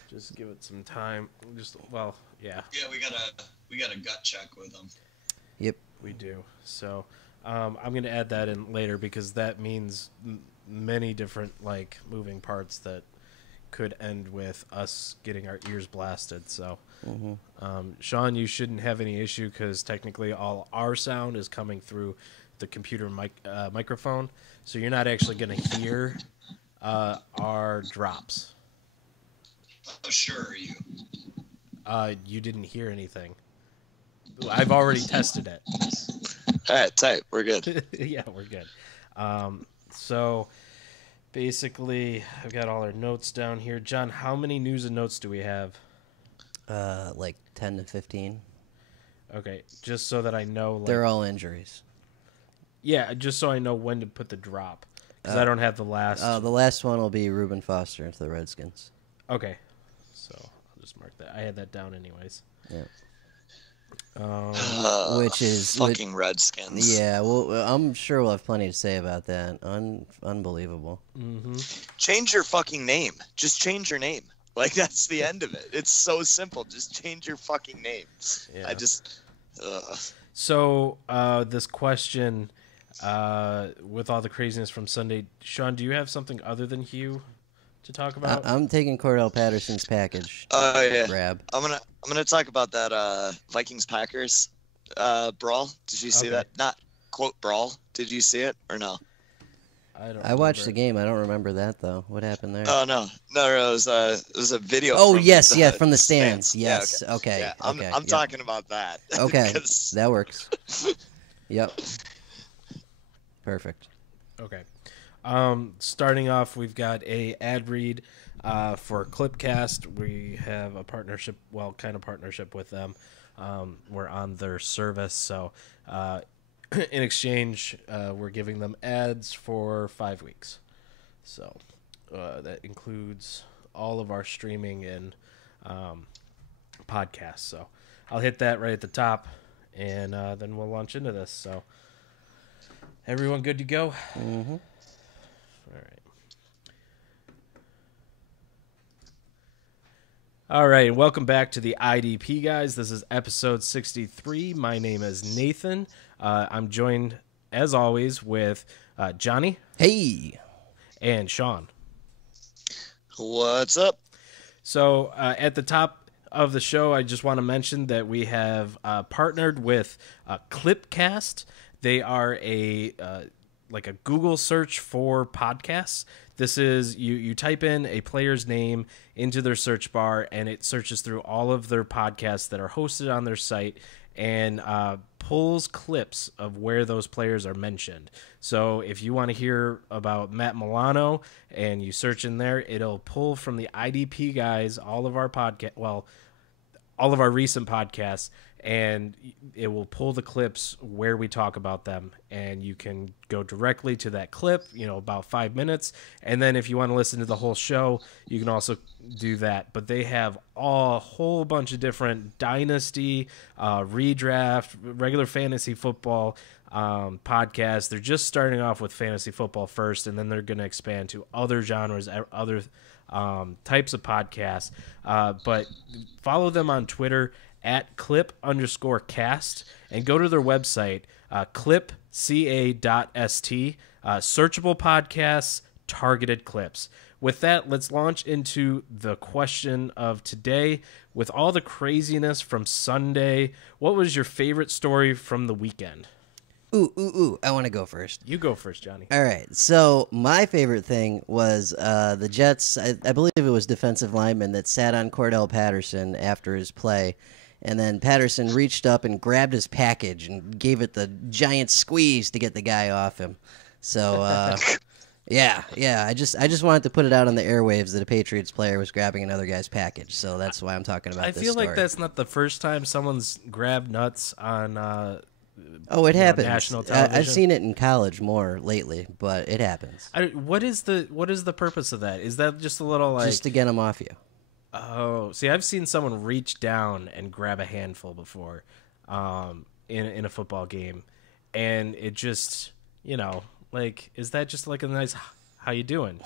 Just give it some time. Yeah. Yeah, we got a gut check with them. Yep. We do. So I'm going to add that in later because that means many different like moving parts that could end with us getting our ears blasted. So, Sean, you shouldn't have any issue because technically all our sound is coming through the computer microphone. So you're not actually going to hear our drops. How sure are you? You didn't hear anything. I've already tested it. All right, tight. We're good. Yeah, we're good. So basically, I've got all our notes down here. John, how many news and notes do we have? Like 10 to 15. Okay, just so that I know. Like, They're all injuries. yeah, just so I know when to put the drop. Because I don't have the last. The last one will be Reuben Foster into the Redskins. Okay, so I'll just mark that. I had that down anyways. Yeah. Which is fucking Redskins. Yeah, well, I'm sure we'll have plenty to say about that. Unbelievable. Mm-hmm. Change your fucking name. Just change your name. Like, that's the end of it. It's so simple. Just change your fucking name. Yeah. I just... So this question, with all the craziness from Sunday, Sean, do you have something other than Hugh to talk about? I'm taking Cordell Patterson's package. Yeah. Grab. I'm gonna talk about that Vikings Packers brawl. Did you see Okay. that? Not quote brawl. Did you see it or no? I watched the game. I don't remember that though. What happened there? Oh no. It was a video. Oh from yes, the from the stands. Yes. Yeah, Okay. Yeah, okay. I'm Yep. talking about that. Okay, 'Cause- that works. Yep. Perfect. Okay. Starting off, we've got a ad read for Clipcast. We have a partnership, kind of partnership with them. We're on their service, so in exchange, we're giving them ads for 5 weeks. So that includes all of our streaming and podcasts. So I'll hit that right at the top, and then we'll launch into this. So everyone good to go? Mm-hmm. All right. All right, welcome back to the IDP, guys. This is episode 63. My name is Nathan. I'm joined as always, with Johnny. Hey. And Sean. What's up? So at the top of the show, I just want to mention that we have partnered with Clipcast. They are a Google search for podcasts. This is you type in a player's name into their search bar, and it searches through all of their podcasts that are hosted on their site and pulls clips of where those players are mentioned. So if you want to hear about Matt Milano and you search in there, it'll pull from the IDP guys all of our recent podcasts, and it will pull the clips where we talk about them, and you can go directly to that clip, about 5 minutes. And then if you want to listen to the whole show, you can also do that. But they have a whole bunch of different dynasty, redraft, regular fantasy football podcasts. They're just starting off with fantasy football first, and then they're going to expand to other genres, other types of podcasts. But follow them on Twitter at clip_cast, and go to their website, clipca.st, searchable podcasts, targeted clips. With that, let's launch into the question of today. With all the craziness from Sunday, what was your favorite story from the weekend? Ooh, I want to go first. You go first, Johnny. All right. So my favorite thing was the Jets, I believe it was defensive lineman that sat on Cordell Patterson after his play. And then Patterson reached up and grabbed his package and gave it the giant squeeze to get the guy off him. So, yeah. I just wanted to put it out on the airwaves that a Patriots player was grabbing another guy's package. So that's why I'm talking about this I feel story. like that's not the first time someone's grabbed nuts on it happens. National television. I've seen it in college more lately, but it happens. What is the purpose of that? Is that just a little just to get them off you? Oh, see, I've seen someone reach down and grab a handful before, in a football game, and it just, is that just like a nice "how you doing"?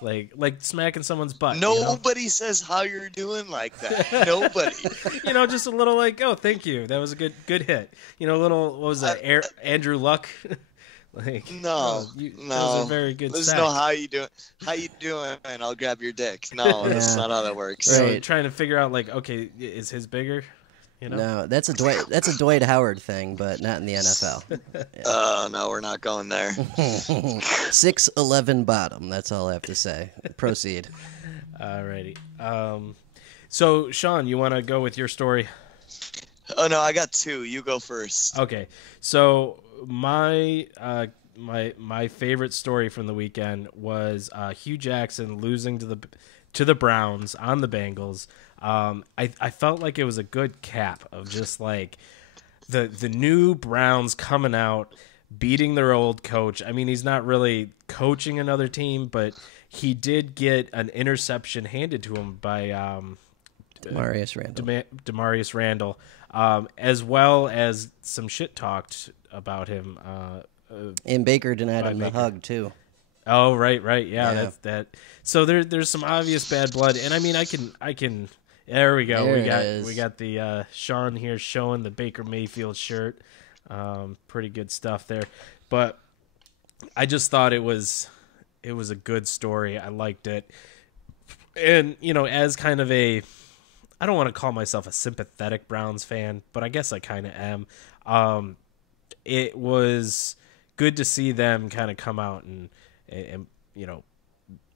Like smacking someone's butt. Nobody says how you're doing like that. Nobody. Just a little like, oh, thank you, that was a good hit. Little, what was that? Andrew Luck. No. That was a very good. There's no how you doing. How you doing? And I'll grab your dick. No, that's not how that works. Right. Right. Trying to figure out okay, is his bigger? No, that's a Dwight Howard thing, but not in the NFL. No, we're not going there. 6'11" bottom. That's all I have to say. Proceed. Alrighty. So Sean, you want to go with your story? Oh no, I got two. You go first. Okay. So my favorite story from the weekend was Hugh Jackson losing to the Browns on the Bengals. I felt like it was a good cap of just like the new Browns coming out, beating their old coach. I mean, he's not really coaching another team, but he did get an interception handed to him by Demarius Randall, as well as some shit talked about him. And Baker denied him the hug too. Oh, right, yeah. That's that. So there's some obvious bad blood, and I mean, I can. There we go. We got the Sean here showing the Baker Mayfield shirt. Pretty good stuff there, but I just thought it was a good story. I liked it, and as kind of I don't want to call myself a sympathetic Browns fan, but I guess I kind of am. It was good to see them kind of come out and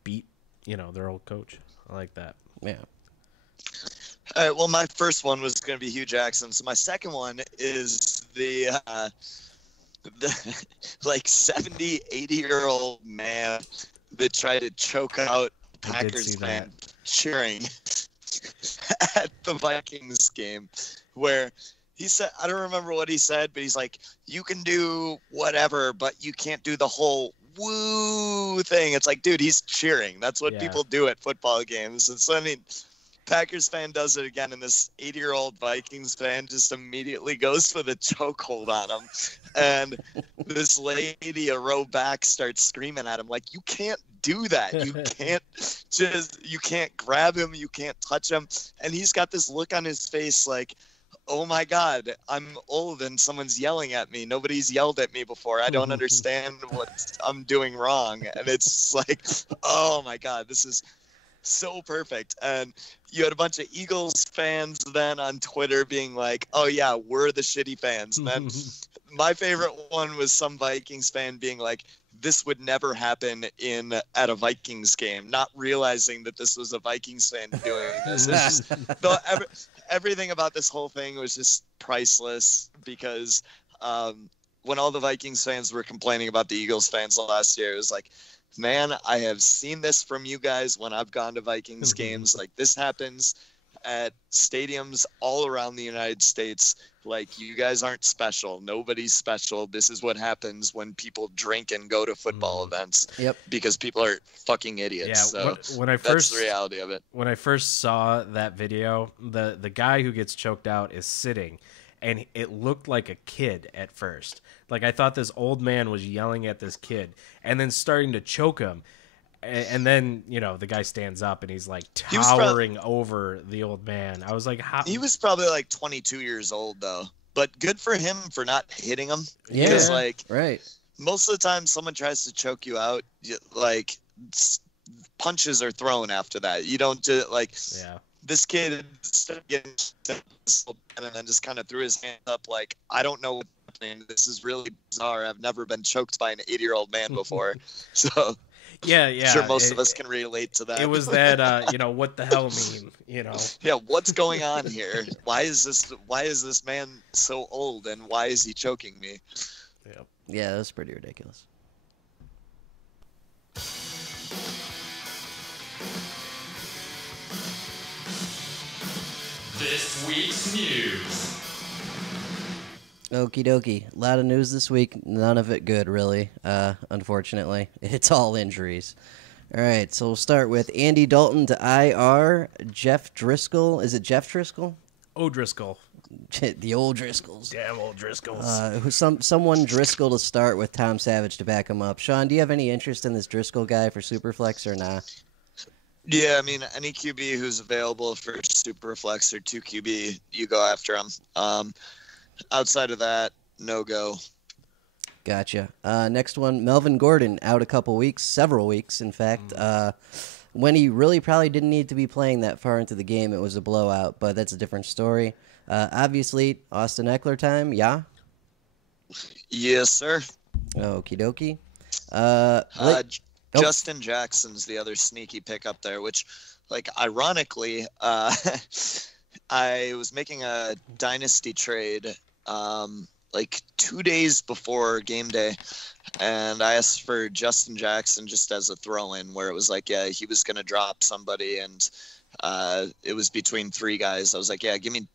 beat their old coach. I like that. Yeah. All right. Well, my first one was going to be Hugh Jackson. So my second one is the 70, 80-year-old man that tried to choke out Packers fan cheering at the Vikings game, where he said, I don't remember what he said, but he's like, you can do whatever, but you can't do the whole woo thing. It's like, dude, he's cheering. That's what people do at football games. And so, I mean, Packers fan does it again, and this 80-year-old Vikings fan just immediately goes for the chokehold on him. And this lady a row back starts screaming at him like, you can't do that. You can't grab him. You can't touch him. And he's got this look on his face like, oh my God, I'm old and someone's yelling at me. Nobody's yelled at me before. I don't understand what I'm doing wrong. And it's like, oh my God, this is so perfect. And you had a bunch of Eagles fans then on Twitter being like, oh yeah, we're the shitty fans. And then my favorite one was some Vikings fan being like, this would never happen at a Vikings game, not realizing that this was a Vikings fan doing this. It's just, everything about this whole thing was just priceless, because when all the Vikings fans were complaining about the Eagles fans last year, it was like, man, I have seen this from you guys when I've gone to Vikings games. Like, this happens at stadiums all around the United States. Like, you guys aren't special. Nobody's special. This is what happens when people drink and go to football events. Yep. Because people are fucking idiots. Yeah, so when I that's the reality of it. When I first saw that video, the guy who gets choked out is sitting, and it looked like a kid at first. Like, I thought this old man was yelling at this kid and then starting to choke him. And then, you know, the guy stands up and he's like towering over the old man. I was like, how? He was probably like 22 years old, though. But good for him for not hitting him. Yeah, because, like, right. Most of the time someone tries to choke you out, like, punches are thrown after that. You don't do like, yeah. This kid started getting and then just kind of threw his hand up like, I don't know what's happening. This is really bizarre. I've never been choked by an 80-year-old man before. So yeah. I'm sure most of us can relate to that. It was that, you know, what the hell mean, you know? Yeah, what's going on here? Why is this man so old, and why is he choking me? Yep. Yeah, that's pretty ridiculous. This week's news. Okie dokie. A lot of news this week. None of it good, really. Unfortunately, it's all injuries. All right, so we'll start with Andy Dalton to IR. Jeff Driscoll. Is it Jeff Driscoll? O'Driscoll. The old Driscolls. Damn old Driscolls. Someone Driscoll to start with Tom Savage to back him up. Sean, do you have any interest in this Driscoll guy for Superflex or not? Yeah, I mean, any QB who's available for Superflex or 2QB, you go after him. Outside of that, no go. Gotcha. Next one, Melvin Gordon, out a couple weeks, several weeks, in fact. When he really probably didn't need to be playing that far into the game, it was a blowout, but that's a different story. Obviously, Austin Eckler time, yeah? Yes, sir. Okie dokie. Justin Jackson's the other sneaky pick up there, which, like, ironically, I was making a dynasty trade like 2 days before game day, and I asked for Justin Jackson just as a throw-in, where it was like, yeah, he was going to drop somebody, and it was between three guys. I was like, yeah, give me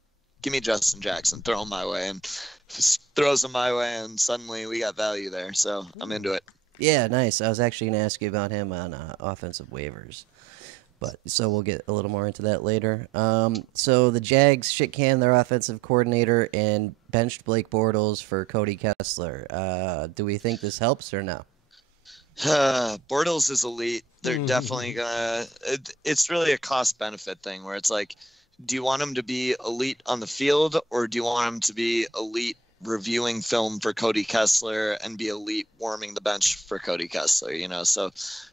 Justin Jackson, throw him my way, and just throws him my way, and suddenly we got value there, so I'm into it. Yeah, nice. I was actually going to ask you about him on offensive waivers. So we'll get a little more into that later. So the Jags shit-canned their offensive coordinator and benched Blake Bortles for Cody Kessler. Do we think this helps or no? Bortles is elite. They're definitely going to – it's really a cost-benefit thing where it's like, do you want him to be elite on the field, or do you want him to be elite reviewing film for Cody Kessler and be elite warming the bench for Cody Kessler, you know? So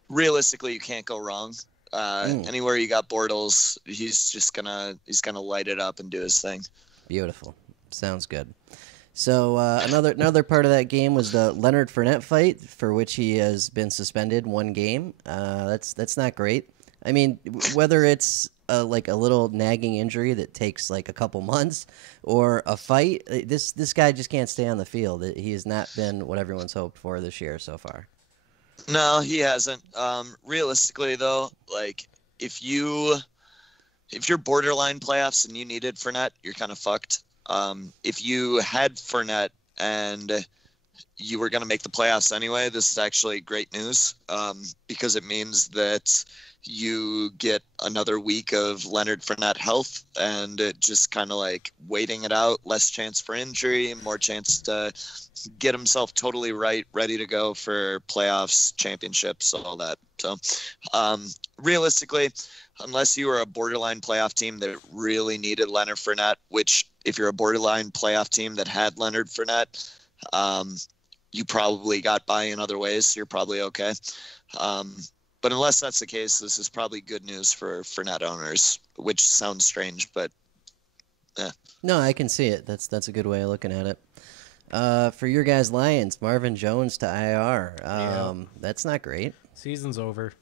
realistically, you can't go wrong. Anywhere you got Bortles, he's gonna light it up and do his thing. Beautiful. Sounds good. So another part of that game was the Leonard Fournette fight, for which he has been suspended 1 game. That's not great. I mean, whether it's like a little nagging injury that takes like a couple months, or a fight, this guy just can't stay on the field. He has not been what everyone's hoped for this year so far. No, he hasn't. Realistically, though, like if you're borderline playoffs and you needed Fournette, you're kind of fucked. If you had Fournette and you were going to make the playoffs anyway, this is actually great news, because it means that you get another week of Leonard Fournette health, and it just kind of like waiting it out, less chance for injury, more chance to get himself totally right, ready to go for playoffs, championships, all that. So realistically, unless you were a borderline playoff team that really needed Leonard Fournette, which if you're a borderline playoff team that had Leonard Fournette, you probably got by in other ways. So you're probably okay. But unless that's the case, this is probably good news for Fournette owners, which sounds strange, but No, I can see it. That's a good way of looking at it. For your guys' Lions, Marvin Jones to IR. That's not great. Season's over.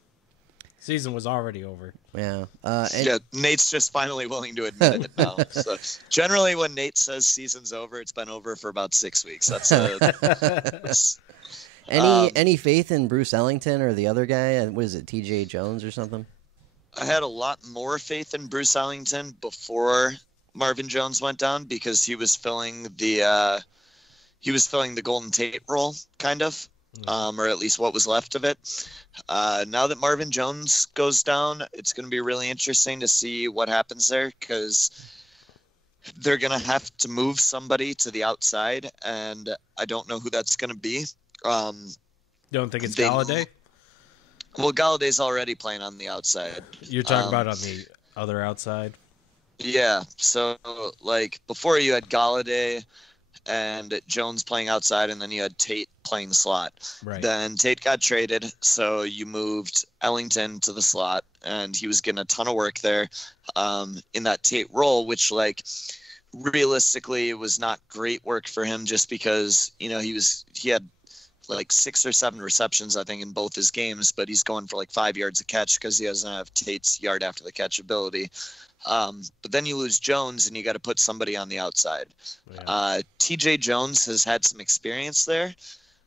Season was already over. Yeah. Yeah, Nate's just finally willing to admit it now. So generally, when Nate says season's over, it's been over for about 6 weeks. That's any faith in Bruce Ellington or the other guy? What is it, T.J. Jones or something? I had a lot more faith in Bruce Ellington before Marvin Jones went down because he was filling the Golden Tate role, kind of, or at least what was left of it. Now that Marvin Jones goes down, it's going to be really interesting to see what happens there because they're going to have to move somebody to the outside, and I don't know who that's going to be. Don't think it's Galladay? Well, Galladay's already playing on the outside. You're talking about on the other outside? Yeah. So, like, before you had Galladay and Jones playing outside, and then you had Tate playing slot. Right. Then Tate got traded, so you moved Ellington to the slot, and he was getting a ton of work there in that Tate role, which, like, realistically was not great work for him just because, you know, he had like 6 or 7 receptions, I think, in both his games, but he's going for like 5 yards a catch because he doesn't have Tate's yard after the catch ability. But then you lose Jones and you got to put somebody on the outside. Yeah. TJ Jones has had some experience there.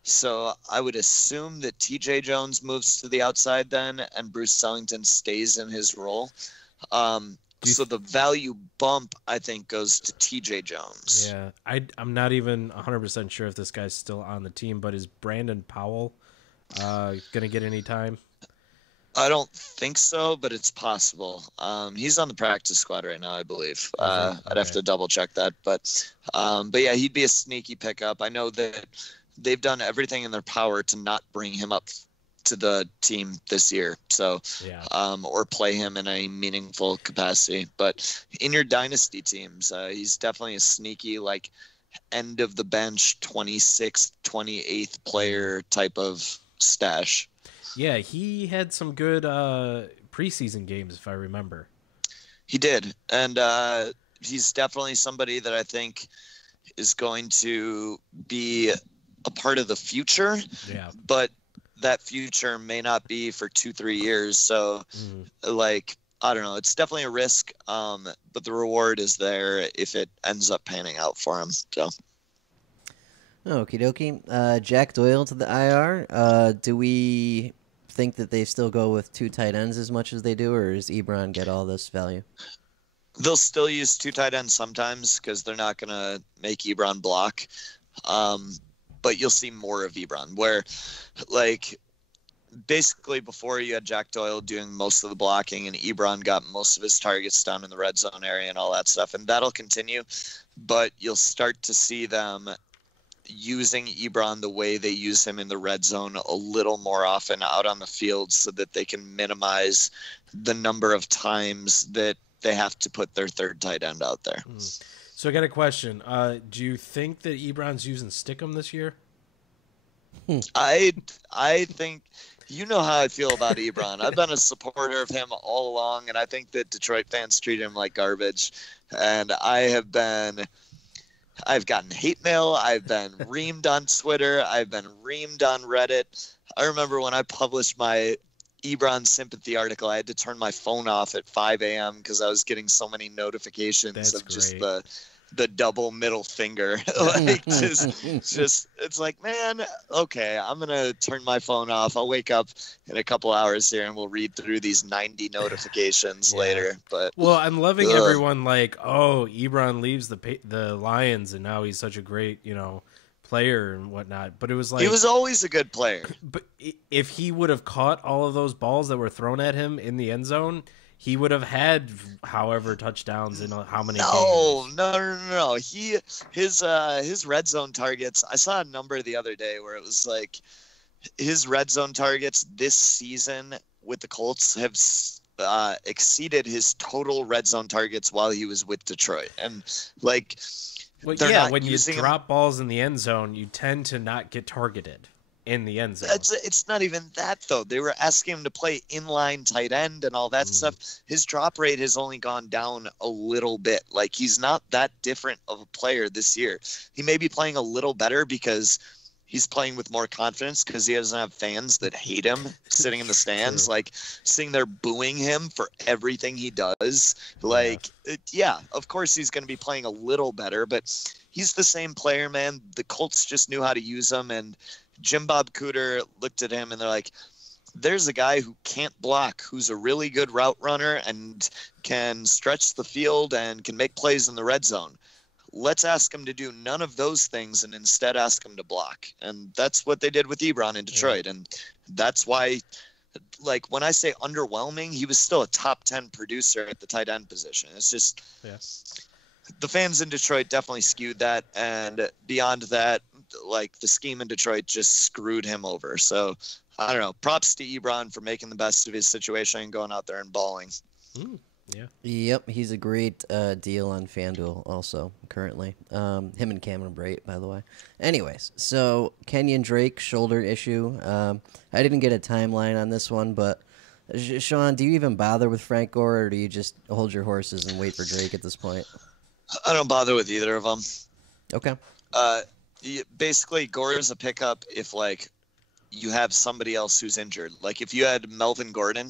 So I would assume that TJ Jones moves to the outside then and Bruce Ellington stays in his role. So the value bump, I think, goes to TJ Jones. Yeah, I'm not even 100% sure if this guy's still on the team, but is Brandon Powell going to get any time? I don't think so, but it's possible. He's on the practice squad right now, I believe. I'd have to double check that, but yeah, he'd be a sneaky pickup. I know that they've done everything in their power to not bring him up to the team this year, so or play him in a meaningful capacity. But in your dynasty teams, he's definitely a sneaky, like, end of the bench 26th, 28th player type of stash. Yeah, he had some good preseason games, if I remember. He did, and he's definitely somebody that I think is going to be a part of the future. Yeah, but that future may not be for 2-3 years. So, like, I don't know. It's definitely a risk, but the reward is there if it ends up panning out for him. So, okie dokie. Jack Doyle to the IR. Do we think that they still go with 2 tight ends as much as they do, or does Ebron get all this value? They'll still use 2 tight ends sometimes because they're not going to make Ebron block. But you'll see more of Ebron where, like, basically before you had Jack Doyle doing most of the blocking and Ebron got most of his targets down in the red zone area and all that stuff. And that'll continue, but you'll start to see them using Ebron the way they use him in the red zone a little more often out on the field so that they can minimize the number of times that they have to put their third tight end out there. So I got a question. Do you think that Ebron's using Stickum this year? I think, you know how I feel about Ebron. I've been a supporter of him all along, and I think that Detroit fans treat him like garbage. And I've gotten hate mail. I've been reamed on Twitter. I've been reamed on Reddit. I remember when I published my Ebron sympathy article, I had to turn my phone off at 5 a.m. because I was getting so many notifications just the double middle finger. Like, just it's like, man, okay, I'm gonna turn my phone off. I'll wake up in a couple hours here and we'll read through these 90 notifications later. But well, I'm loving everyone like, oh, Ebron leaves the Lions and now he's such a great, player and whatnot. But it was like, he was always a good player. But if he would have caught all of those balls that were thrown at him in the end zone, he would have had however touchdowns in how many games. No. His red zone targets, I saw a number the other day where it was like his red zone targets this season with the Colts have exceeded his total red zone targets while he was with Detroit. And like, Well, they're yeah, not when you using him. drop balls in the end zone, you tend to not get targeted in the end zone. It's not even that, though. They were asking him to play inline tight end and all that stuff. His drop rate has only gone down a little bit. Like, he's not that different of a player this year. He may be playing a little better because he's playing with more confidence because he doesn't have fans that hate him sitting in the stands, like sitting there booing him for everything he does. Like, yeah, of course he's going to be playing a little better, but he's the same player, man. The Colts just knew how to use him, and Jim Bob Cooter looked at him and they're like, there's a guy who can't block, who's a really good route runner and can stretch the field and can make plays in the red zone. Let's ask him to do none of those things and instead ask him to block. And that's what they did with Ebron in Detroit. And that's why, like, when I say underwhelming, he was still a top 10 producer at the tight end position. It's just the fans in Detroit definitely skewed that. And beyond that, like, the scheme in Detroit just screwed him over. So I don't know. Props to Ebron for making the best of his situation and going out there and balling. Yeah. Yep, he's a great deal on FanDuel also currently. Him and Cameron Brate, by the way. Anyways, so Kenyon Drake shoulder issue. I didn't get a timeline on this one, but Sean, do you even bother with Frank Gore, or do you just hold your horses and wait for Drake at this point? I don't bother with either of them. Okay. Basically, Gore is a pickup if, like, you have somebody else who's injured. Like, if you had Melvin Gordon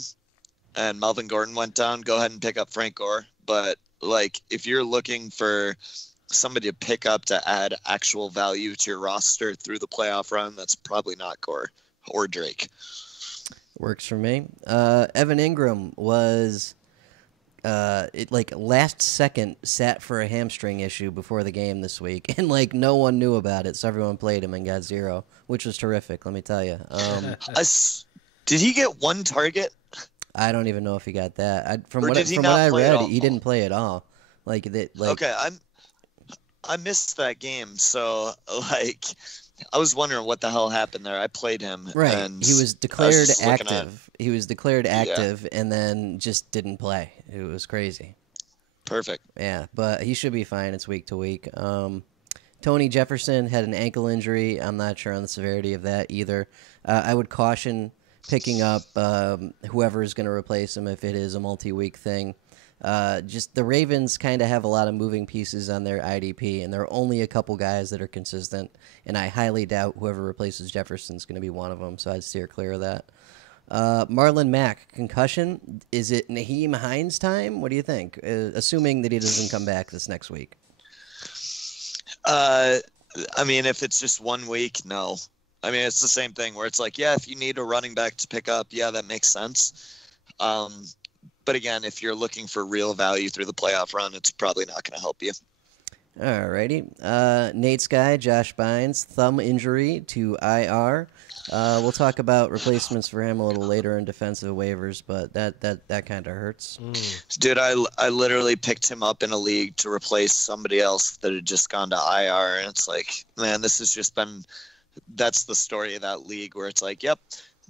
and Melvin Gordon went down, go ahead and pick up Frank Gore. But, like, if you're looking for somebody to pick up to add actual value to your roster through the playoff run, that's probably not Gore or Drake. Works for me. Evan Ingram was last second sat for a hamstring issue before the game this week, and like no one knew about it, so everyone played him and got 0, which was terrific. Let me tell you. Did he get one target? I don't even know if he got that. From Or what did he from not what I play at read, all? he didn't play at all. Okay, I missed that game, so like I was wondering what the hell happened there. I played him. Right. And He was I declared just looking at- active. He was declared active and then just didn't play. It was crazy. Perfect. Yeah, but he should be fine. It's week to week. Tony Jefferson had an ankle injury. I'm not sure on the severity of that either. I would caution picking up whoever is going to replace him if it is a multi-week thing. Just the Ravens kind of have a lot of moving pieces on their IDP, and there are only a couple guys that are consistent, and I highly doubt whoever replaces Jefferson is going to be one of them, so I'd steer clear of that. Marlon Mack, concussion. Is it Naheem Hines time? What do you think? Assuming that he doesn't come back this next week. I mean, if it's just 1 week, no. I mean, it's the same thing where it's like, yeah, if you need a running back to pick up, yeah, that makes sense. But again, if you're looking for real value through the playoff run, it's probably not going to help you. Alrighty. Nate's guy, Josh Bynes, thumb injury to IR. We'll talk about replacements for him a little later in defensive waivers, but that kind of hurts. Dude, I literally picked him up in a league to replace somebody else that had just gone to IR, and it's like, man, this has just been – that's the story of that league where it's like, yep,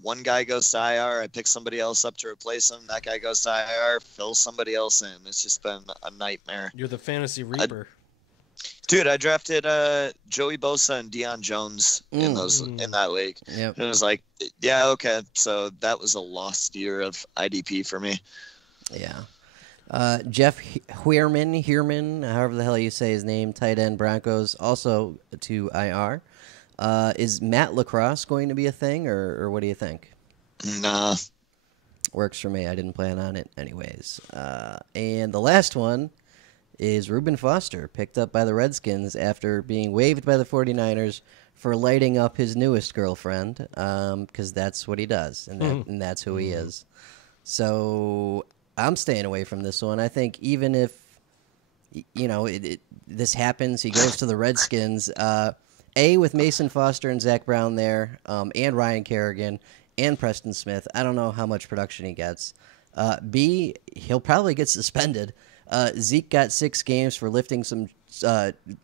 one guy goes to IR, I pick somebody else up to replace him, that guy goes to IR, fill somebody else in. It's just been a nightmare. You're the fantasy reaper. Dude, I drafted Joey Bosa and Deion Jones in that league. Yep. And it was like, yeah, okay. So that was a lost year of IDP for me. Yeah. Jeff Heerman, however the hell you say his name, tight end Broncos, also to IR. Is Matt Lacrosse going to be a thing, or what do you think? Nah. Works for me. I didn't plan on it anyways. And the last one is Reuben Foster, picked up by the Redskins after being waived by the 49ers for lighting up his newest girlfriend, because that's what he does, and that's who he is. So I'm staying away from this one. I think even if, this happens, he goes to the Redskins, with Mason Foster and Zach Brown there, and Ryan Kerrigan and Preston Smith, I don't know how much production he gets. B, he'll probably get suspended. Zeke got 6 games for lifting some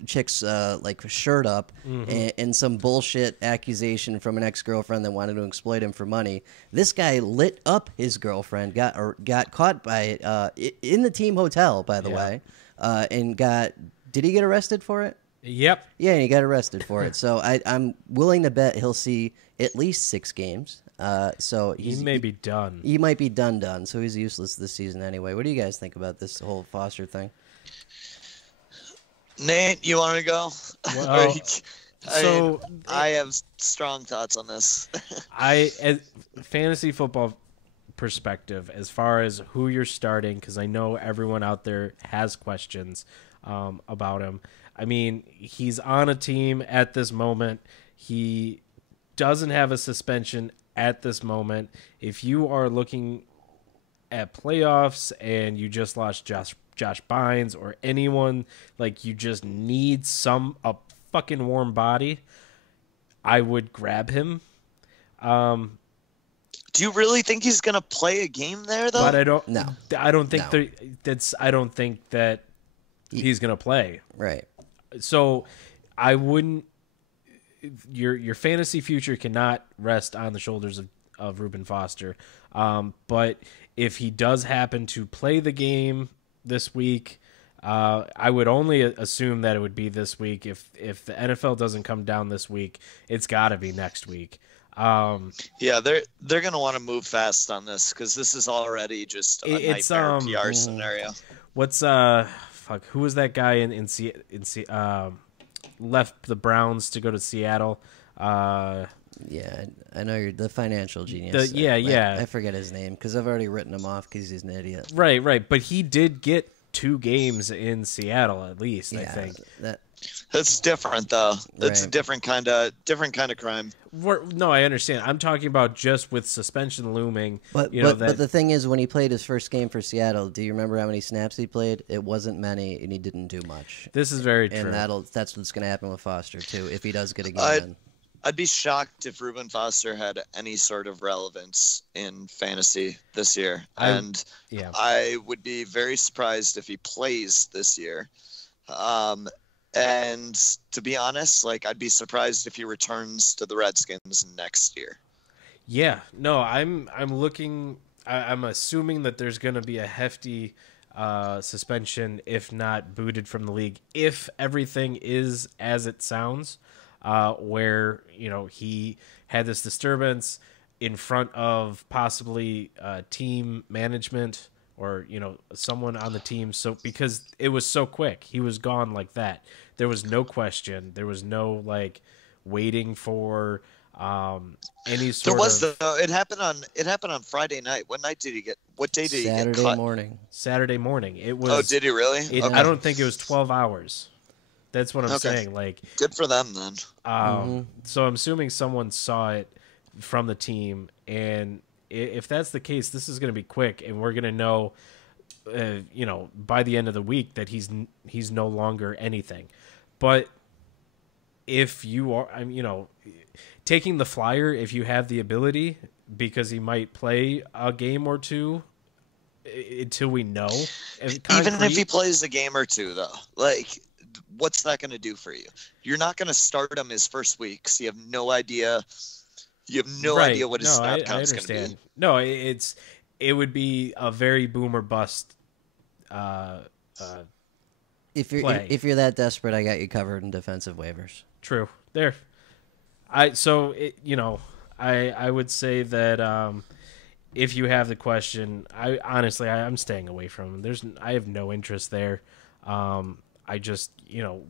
chick's like shirt up, and some bullshit accusation from an ex-girlfriend that wanted to exploit him for money. This guy lit up his girlfriend, got caught by it in the team hotel, by the way, and did he get arrested for it? Yep. Yeah, he got arrested for it. So I'm willing to bet he'll see at least 6 games. So He may be done. He might be done. So he's useless this season anyway. What do you guys think about this whole Foster thing? Nate, you want to go? Well, I have strong thoughts on this. as fantasy football perspective, as far as who you're starting, because I know everyone out there has questions about him. I mean, he's on a team at this moment. He doesn't have a suspension at this moment. If you are looking at playoffs and you just lost Josh Bynes or anyone, like you just need a fucking warm body, I would grab him. Do you really think he's gonna play a game there, though? But I don't. No. I don't think No. I don't think that he's gonna play. Right. So I wouldn't. Your fantasy future cannot rest on the shoulders of Reuben Foster. But if he does happen to play the game this week, I would only assume that it would be this week. If the NFL doesn't come down this week, it's got to be next week. Yeah, they're gonna want to move fast on this because this is already just a nightmare PR scenario. What's who was that guy in left the Browns to go to Seattle? Yeah, I know you're the financial genius. I forget his name because I've already written him off because he's an idiot. Right. But he did get 2 games in Seattle at least. I think That's different though. That's a Right. different kind of crime. No, I understand. I'm talking about just with suspension looming. But the thing is, when he played his first game for Seattle, do you remember how many snaps he played? It wasn't many, and he didn't do much. This is very true. And that's what's going to happen with Foster too if he does get a game in. I'd be shocked if Reuben Foster had any sort of relevance in fantasy this year. I would be very surprised if he plays this year. And to be honest, I'd be surprised if he returns to the Redskins next year. Yeah, no, I'm looking. I'm assuming that there's going to be a hefty suspension, if not booted from the league, if everything is as it sounds. Where he had this disturbance in front of possibly team management or someone on the team. So because it was so quick, he was gone like that. There was no question. There was no waiting for any sort. There was though. It happened on Friday night. What night did he get? What day did he get cut? Saturday morning. It was. Oh, did he really? Okay. I don't think it was 12 hours. That's what I'm saying. Good for them then. So I'm assuming someone saw it from the team, and if that's the case, this is going to be quick, and we're going to know, by the end of the week that he's no longer anything. But if you are, taking the flyer, if you have the ability, because he might play a game or two until we know. Even if he plays a game or two, though, what's that going to do for you? You're not going to start him his first week, so you have no idea. You have no idea what his snap count's going to be. No, it would be a very boom or bust. If you're that desperate, I got you covered in defensive waivers. True. There. I would say that if you have the question, I'm staying away from him. I have no interest there. I just,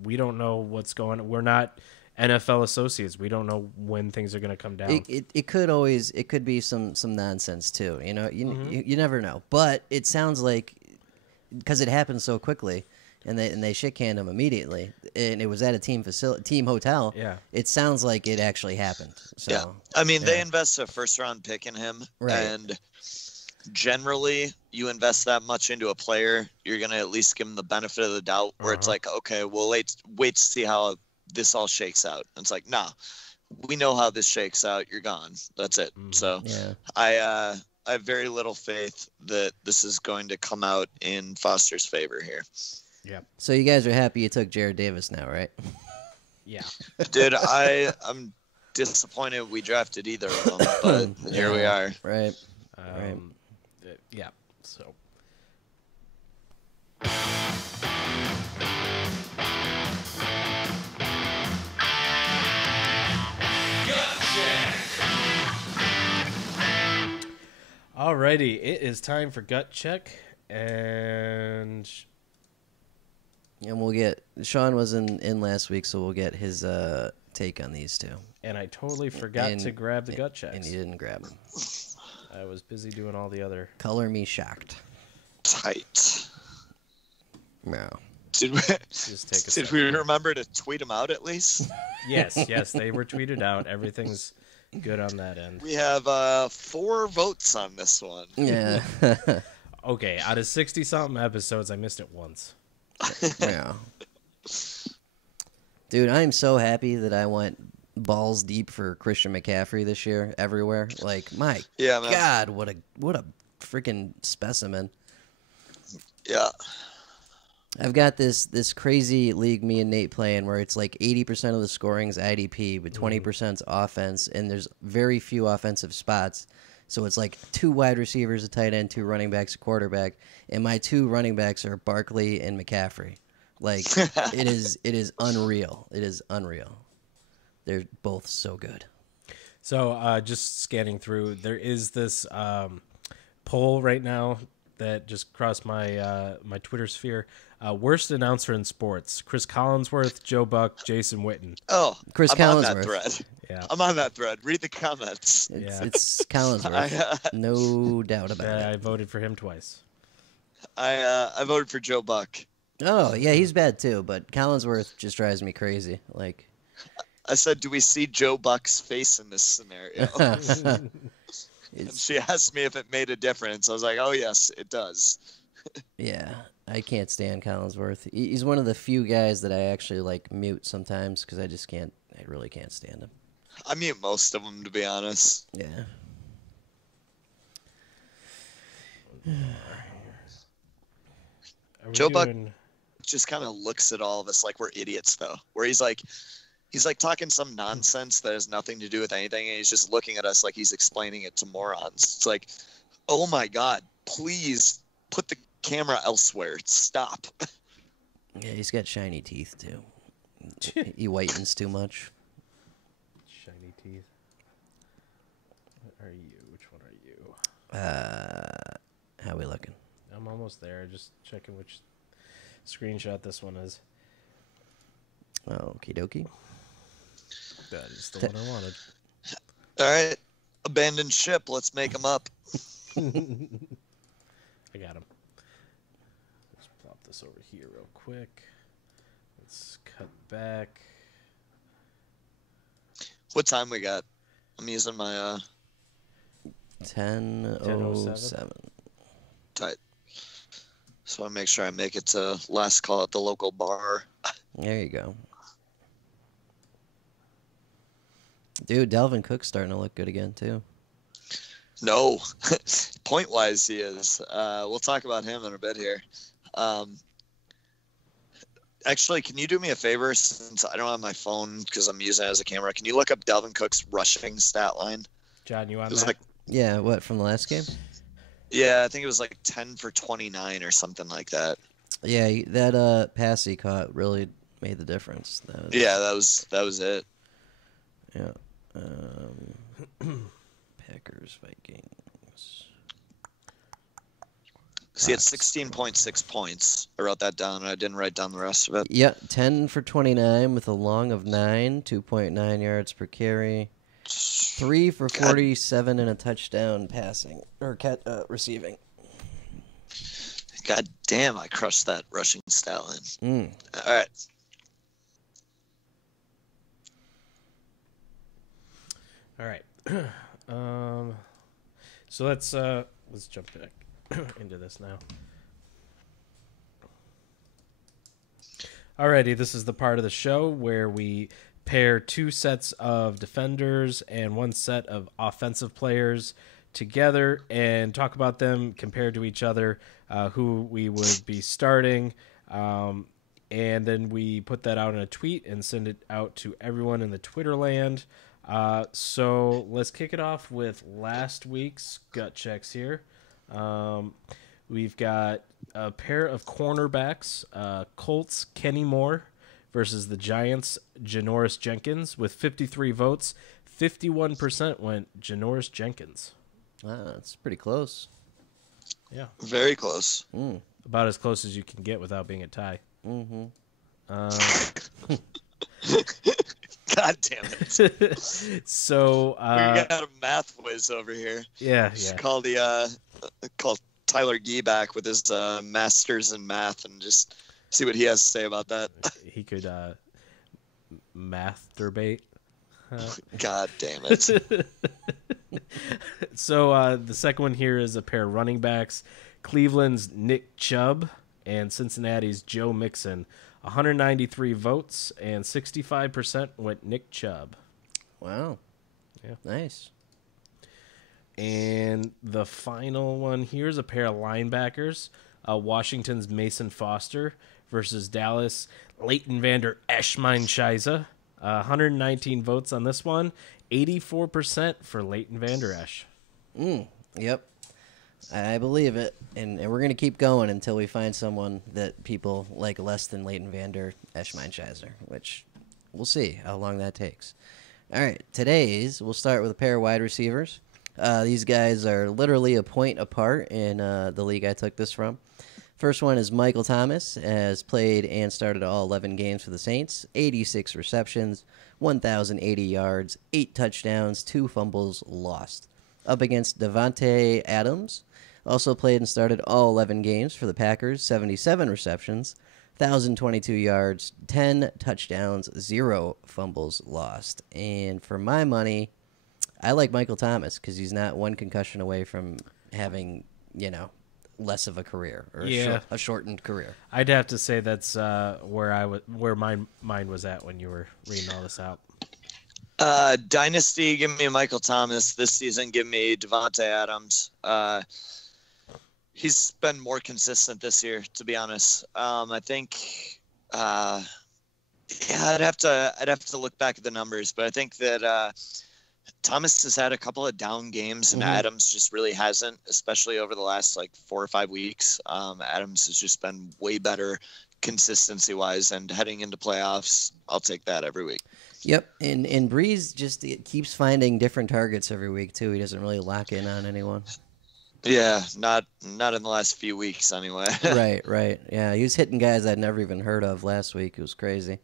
we don't know what's going on. We're not NFL associates. We don't know when things are going to come down. It could be some nonsense too. You never know. But it sounds like, because it happened so quickly, and they shit canned him immediately, and it was at a team hotel. Yeah, it sounds like it actually happened. So, yeah, I mean, they invest a first-round pick in him, right. And generally, you invest that much into a player, you're going to at least give him the benefit of the doubt, where it's like, okay, we'll wait to see how this all shakes out. And it's like, nah, we know how this shakes out. You're gone. That's it. So yeah. I have very little faith that this is going to come out in Foster's favor here. Yep. So you guys are happy you took Jared Davis now, right? Yeah. Dude, I'm disappointed we drafted either of them, but here we are. Right. Right. Yeah. So. Alrighty, it is time for gut check, and we'll get Sean was in last week, so we'll get his take on these two. And I totally forgot to grab the gut checks. And you didn't grab them. I was busy doing all the other. Color me shocked. Tight. No. Did we, Just take a did we remember to tweet them out at least? Yes, they were tweeted out. Everything's good on that end. We have 4 votes on this one. Yeah. Okay, out of 60-something episodes, I missed it once. Yeah. Dude, I'm so happy that I went balls deep for Christian McCaffrey this year everywhere. Like, my God, what a freaking specimen. Yeah. I've got this crazy league me and Nate playing where it's like 80% of the scoring's IDP, but 20%'s offense, and there's very few offensive spots. So it's like 2 wide receivers, a tight end, 2 running backs, a quarterback, and my 2 running backs are Barkley and McCaffrey. Like, it is unreal. It is unreal. They're both so good. So just scanning through, there is this poll right now that just crossed my my Twitter sphere. Worst announcer in sports: Chris Collinsworth, Joe Buck, Jason Witten. Oh, Chris I'm Collinsworth. on that thread. Yeah, I'm on that thread. Read the comments. It's Collinsworth. No doubt about it. I voted for him twice. I voted for Joe Buck. Oh, yeah, he's bad too, but Collinsworth just drives me crazy. Like, I said, do we see Joe Buck's face in this scenario? And she asked me if it made a difference. I was like, oh, yes, it does. yeah, I can't stand Collinsworth. He's one of the few guys that I actually like mute sometimes because I really can't stand him. I mute most of them, to be honest. Yeah. Joe Buck just kind of looks at all of us like we're idiots, though, where he's like talking some nonsense that has nothing to do with anything, and he's just looking at us like he's explaining it to morons. It's like, oh my God, please put the camera elsewhere. Stop. Yeah, he's got shiny teeth too. He whitens too much. Shiny teeth. What are you? Which one are you? How we looking? I'm almost there. Just checking which screenshot this one is. Okie dokie. That is the one I wanted. All right. Abandoned ship. Let's make them up. I got him. Let's plop this over here real quick. Let's cut back. What time we got? I'm using my 10:07. tight. So I make sure I make it to last call at the local bar. There you go. Dude, Dalvin Cook's starting to look good again, too. No. Point-wise, he is. We'll talk about him in a bit here. Actually, can you do me a favor? Since I don't have my phone because I'm using it as a camera, can you look up Dalvin Cook's rushing stat line? John, you on It was that? like, Yeah, what, from the last game? yeah, I think it was like 10 for 29 or something like that. Yeah, that pass he caught really made the difference. Yeah, that was it. Yeah. Packers, Vikings. So he had 16.6 points. I wrote that down, and I didn't write down the rest of it. Yeah, 10 for 29 with a long of 9, 2.9 yards per carry. 3 for 47 and a touchdown passing or receiving. God damn, I crushed that rushing stat line. All right. All right. So let's jump back into this now. Alrighty, this is the part of the show where we pair 2 sets of defenders and 1 set of offensive players together and talk about them compared to each other, who we would be starting, And then we put that out in a tweet and send it out to everyone in the Twitter land. So let's kick it off with last week's gut checks here. We've got a pair of cornerbacks, Colts Kenny Moore versus the Giants Janoris Jenkins. With 53 votes, 51% went Janoris Jenkins. Wow, that's pretty close. Yeah. Very close. About as close as you can get without being a tie. Mm-hmm. God damn it. So We got a math whiz over here. yeah. Just call Tyler Gee back with his masters in math and just see what he has to say about that. He could masturbate. God damn it. So the second one here is a pair of running backs, Cleveland's Nick Chubb and Cincinnati's Joe Mixon. 193 votes and 65% went Nick Chubb. Wow. Yeah. Nice. And the final one here is a pair of linebackers, Washington's Mason Foster versus Dallas Leighton Vander Esch-Meinscheiße. 119 votes on this one, 84% for Leighton Vander Esch. Yep. I believe it. And we're going to keep going until we find someone that people like less than Leighton Vander Esch-Meinscheiße, which we'll see how long that takes. All right. Today's, we'll start with a pair of wide receivers. These guys are literally a point apart in the league I took this from. First one is Michael Thomas, has played and started all 11 games for the Saints, 86 receptions, 1,080 yards, 8 touchdowns, 2 fumbles lost. Up against Davante Adams, also played and started all 11 games for the Packers, 77 receptions, 1,022 yards, 10 touchdowns, 0 fumbles lost. And for my money, I like Michael Thomas because he's not one concussion away from having, less of a career or a shortened career. I'd have to say that's where my mind was at when you were reading all this out. Dynasty, give me Michael Thomas. This season, give me Davante Adams. He's been more consistent this year, to be honest. I think, I'd have to look back at the numbers, but I think that Thomas has had a couple of down games, and Adams just really hasn't, especially over the last 4 or 5 weeks. Adams has just been way better consistency-wise, and heading into playoffs, I'll take that every week. Yep, and Breeze just keeps finding different targets every week, too. He doesn't really lock in on anyone. Yeah, not in the last few weeks, anyway. Right. Yeah, he was hitting guys I'd never even heard of last week. It was crazy.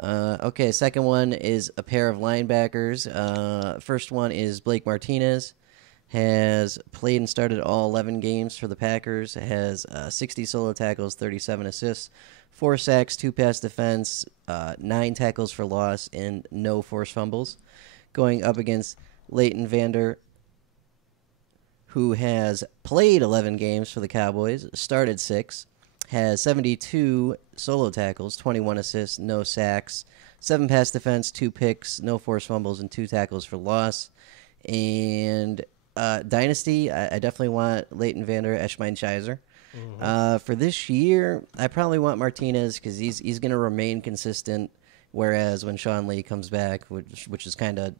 Okay, second one is a pair of linebackers. First one is Blake Martinez. Has played and started all 11 games for the Packers. Has 60 solo tackles, 37 assists, 4 sacks, 2 pass defense, 9 tackles for loss, and no forced fumbles. Going up against Leighton Vander, who has played 11 games for the Cowboys, started 6, has 72 solo tackles, 21 assists, no sacks, 7 pass defense, 2 picks, no forced fumbles, and 2 tackles for loss. And Dynasty, I definitely want Leighton Vander Esch-Meinscheiße. For this year, I probably want Martinez because he's going to remain consistent, whereas when Sean Lee comes back, which is kind of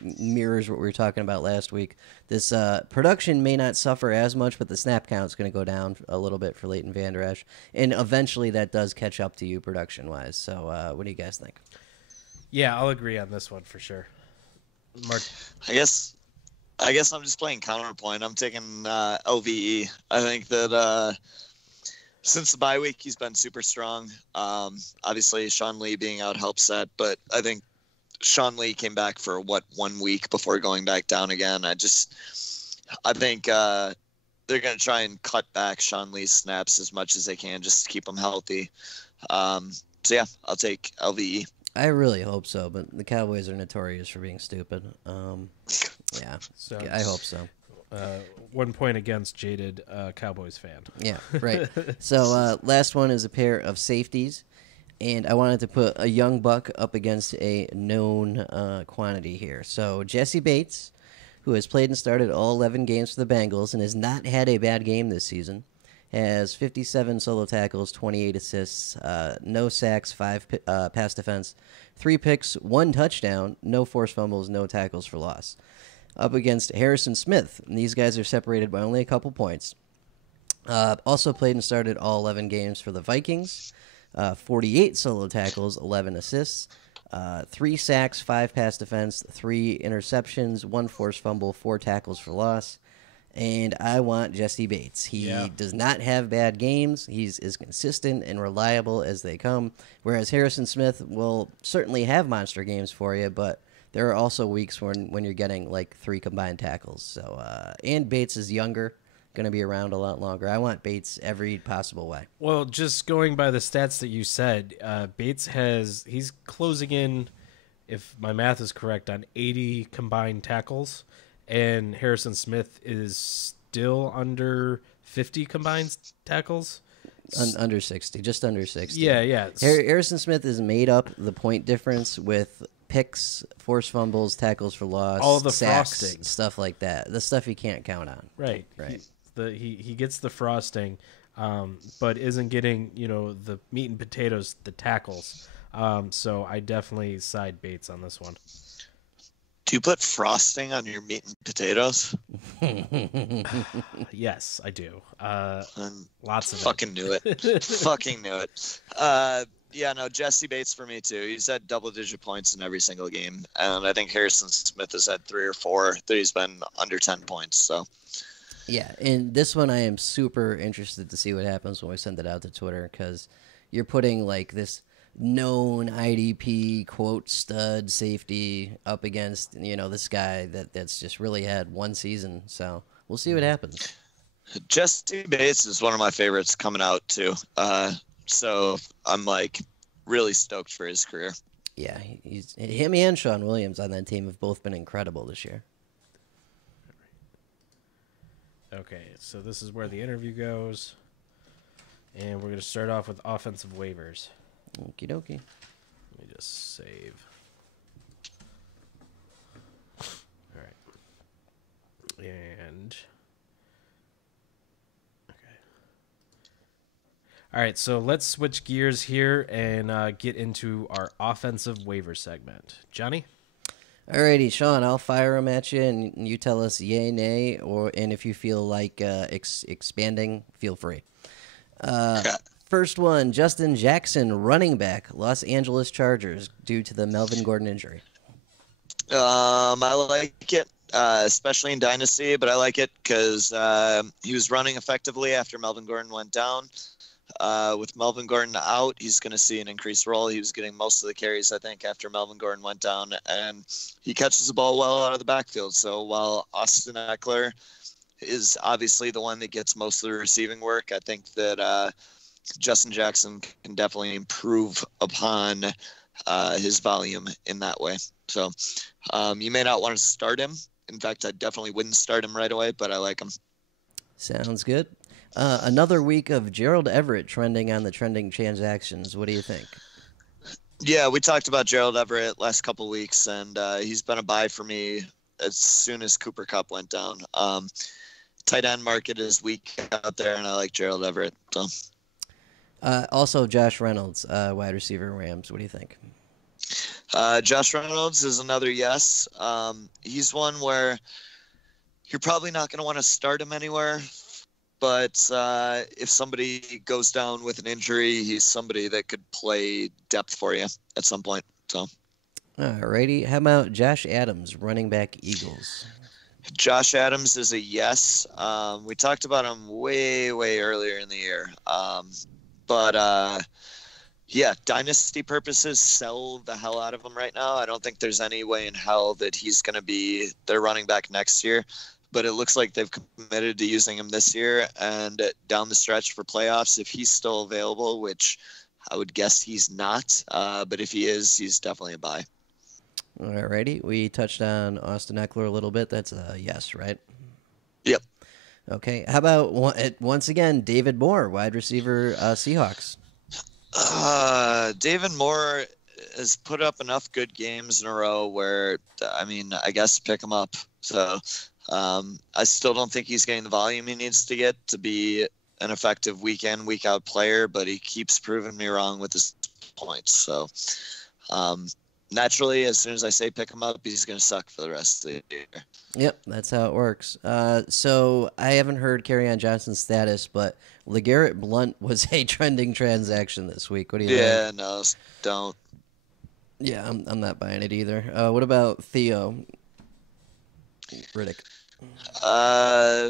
mirrors what we were talking about last week, this production may not suffer as much, but the snap count is going to go down a little bit for Leighton Vander Esch, and eventually that does catch up to you production-wise. So what do you guys think? Yeah, I'll agree on this one for sure. I guess I'm just playing counterpoint. I'm taking LVE. I think that since the bye week, he's been super strong. Obviously, Sean Lee being out helps that, but I think Sean Lee came back for 1 week before going back down again. I think they're going to try and cut back Sean Lee's snaps as much as they can just to keep him healthy. So yeah, I'll take LVE. I really hope so, but the Cowboys are notorious for being stupid. Yeah, So I hope so. 1 point against jaded Cowboys fan. Yeah, right. So last one is a pair of safeties, and I wanted to put a young buck up against a known quantity here. So Jesse Bates, who has played and started all 11 games for the Bengals and has not had a bad game this season, has 57 solo tackles, 28 assists, no sacks, 5 pass defense, 3 picks, 1 touchdown, no forced fumbles, no tackles for loss. Up against Harrison Smith. And these guys are separated by only a couple points. Also played and started all 11 games for the Vikings. 48 solo tackles, 11 assists, 3 sacks, 5 pass defense, 3 interceptions, 1 forced fumble, 4 tackles for loss. And I want Jesse Bates. He does not have bad games. He's as consistent and reliable as they come. Whereas Harrison Smith will certainly have monster games for you, but there are also weeks when you're getting like 3 combined tackles. So and Bates is younger, going to be around a lot longer. I want Bates every possible way. Well, just going by the stats that you said, Bates he's closing in, if my math is correct, on 80 combined tackles. And Harrison Smith is still under 50 combined tackles. Under 60, just under 60. Yeah. Harrison Smith has made up the point difference with picks, forced fumbles, tackles for loss, all the sacks, frosting, stuff like that. The stuff you can't count on. Right. He gets the frosting, but isn't getting the meat and potatoes, the tackles. So I definitely side Bates on this one. Do you put frosting on your meat and potatoes? Yes, I do. Lots of fucking knew it. Fucking knew it. Yeah, no, Jesse Bates for me too. He's had double-digit points in every single game, and I think Harrison Smith has had 3 or 4 that he's been under 10 points. So, yeah, and this one I am super interested to see what happens when we send it out to Twitter, because you're putting like this known IDP quote stud safety up against this guy that's just really had one season. So we'll see what happens. Jesse Bates is one of my favorites coming out too. So I'm like really stoked for his career. Yeah, him and Sean Williams on that team have both been incredible this year. Okay, so this is where the interview goes, and we're going to start off with offensive waivers. Okie dokie. Let me just save. All right. And okay. All right, so let's switch gears here and get into our offensive waiver segment. Johnny? Alrighty, Sean, I'll fire them at you, and you tell us yay, nay, and if you feel like expanding, feel free. First one, Justin Jackson, running back, Los Angeles Chargers, due to the Melvin Gordon injury. I like it, especially in Dynasty, but I like it because he was running effectively after Melvin Gordon went down. With Melvin Gordon out, he's going to see an increased role. He was getting most of the carries, I think, after Melvin Gordon went down, and he catches the ball well out of the backfield. So while Austin Eckler is obviously the one that gets most of the receiving work, I think that Justin Jackson can definitely improve upon his volume in that way. So you may not want to start him. In fact, I definitely wouldn't start him right away, but I like him. Sounds good. Another week of Gerald Everett trending on the trending transactions. What do you think? Yeah, we talked about Gerald Everett last couple of weeks, and he's been a buy for me as soon as Cooper Kupp went down. Tight end market is weak out there, and I like Gerald Everett. So. Also, Josh Reynolds, wide receiver, Rams. What do you think? Josh Reynolds is another yes. He's one where you're probably not going to want to start him anywhere. But if somebody goes down with an injury, he's somebody that could play depth for you at some point. So, alrighty. How about Josh Adams, running back, Eagles? Josh Adams is a yes. We talked about him way earlier in the year. But yeah, dynasty purposes, sell the hell out of him right now. I don't think there's any way in hell that he's going to be their running back next year. But it looks like they've committed to using him this year and down the stretch for playoffs. If he's still available, which I would guess he's not, but if he is, he's definitely a buy. Alrighty. We touched on Austin Eckler a little bit. That's a yes, right? Yep. Okay. How about once again, David Moore, wide receiver, Seahawks? David Moore has put up enough good games in a row where, I guess pick him up. So I still don't think he's getting the volume he needs to get to be an effective week in, week out player, but he keeps proving me wrong with his points. So naturally, as soon as I say pick him up, he's going to suck for the rest of the year. Yep, that's how it works. So I haven't heard Kerryon Johnson's status, but LeGarrette Blount was a trending transaction this week. What do you think? Yeah, no, don't. Yeah, I'm not buying it either. What about Theo Riddick?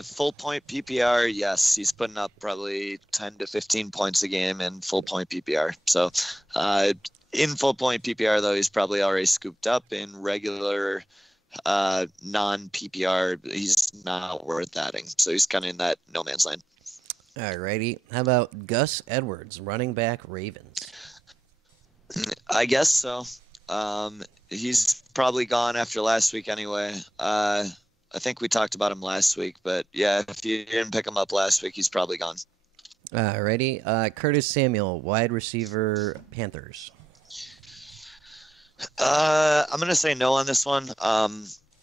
Full point PPR, yes, he's putting up probably 10 to 15 points a game in full point PPR. So, in full point PPR though, he's probably already scooped up. In regular, non PPR, he's not worth adding. So he's kind of in that no man's land. Alrighty. How about Gus Edwards, running back, Ravens? I guess so. He's probably gone after last week anyway. I think we talked about him last week, but yeah, if you didn't pick him up last week, he's probably gone. Alrighty. Curtis Samuel, wide receiver, Panthers. I'm going to say no on this one.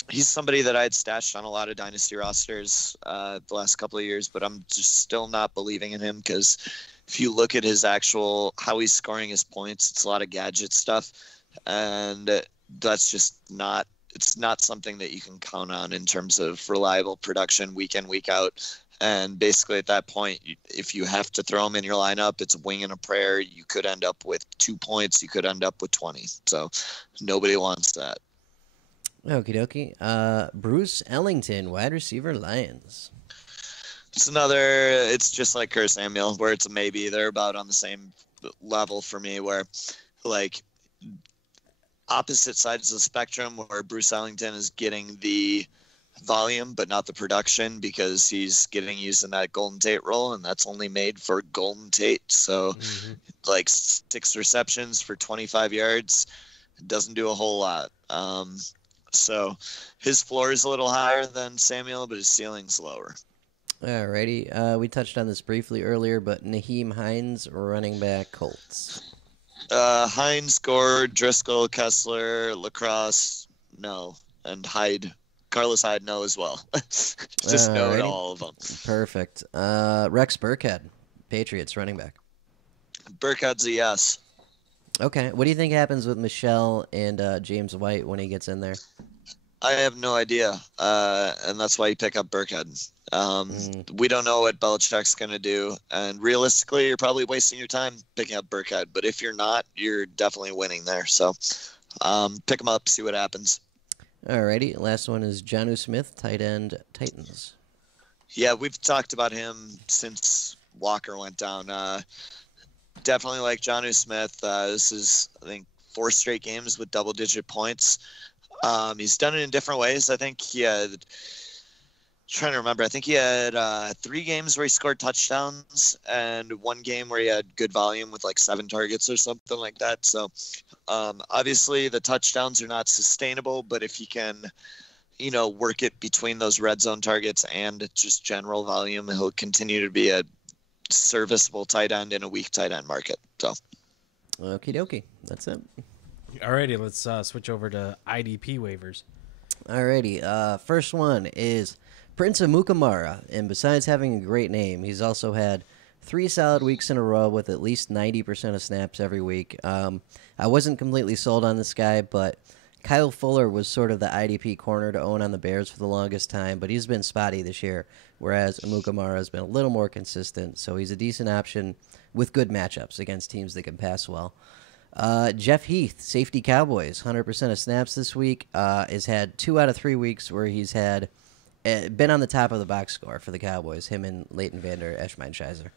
He's somebody that I had stashed on a lot of dynasty rosters the last couple of years, but I'm just still not believing in him because if you look at his actual how he's scoring his points, it's a lot of gadget stuff, and that's just not. It's not something that you can count on in terms of reliable production week in, week out. And basically at that point, if you have to throw him in your lineup, it's a wing and a prayer. You could end up with 2 points. You could end up with 20. So nobody wants that. Okie dokie. Bruce Ellington, wide receiver, Lions. It's just like Curtis Samuel, where it's a maybe. They're about on the same level for me, where like opposite sides of the spectrum, where Bruce Ellington is getting the volume but not the production because he's getting used in that Golden Tate role, and that's only made for Golden Tate. So like 6 receptions for 25 yards doesn't do a whole lot. So his floor is a little higher than Samuel, but his ceiling's lower. Alrighty. We touched on this briefly earlier, but Naheem Hines, running back, Colts. Hines, Gord, Driscoll, Kessler, Lacrosse, no. And Carlos Hyde, no as well. Just no to all of them. Perfect. Rex Burkhead, Patriots, running back. Burkhead's a yes. Okay. What do you think happens with Michelle and James White when he gets in there? I have no idea. And that's why you pick up Burkhead. We don't know what Belichick's going to do. And realistically, you're probably wasting your time picking up Burkhead. But if you're not, you're definitely winning there. So pick him up, see what happens. Alrighty. Last one is Jonnu Smith, tight end, Titans. Yeah, we've talked about him since Walker went down. Definitely like Jonnu Smith. This is, I think, 4 straight games with double-digit points. He's done it in different ways. I think he had, trying to remember, I think he had 3 games where he scored touchdowns and 1 game where he had good volume with like 7 targets or something like that. So obviously the touchdowns are not sustainable, but if he can, work it between those red zone targets and just general volume, he'll continue to be a serviceable tight end in a weak tight end market. So, okie dokie. That's it. Alrighty, let's switch over to IDP waivers. Alrighty, first one is Prince Amukamara, and besides having a great name, he's also had 3 solid weeks in a row with at least 90% of snaps every week. I wasn't completely sold on this guy, but Kyle Fuller was sort of the IDP corner to own on the Bears for the longest time, but he's been spotty this year, whereas Amukamara has been a little more consistent, so he's a decent option with good matchups against teams that can pass well. Jeff Heath, safety Cowboys, 100% of snaps this week. Has had 2 out of 3 weeks where he's had been on the top of the box score for the Cowboys, him and Leighton Vander Eschmeinschizer.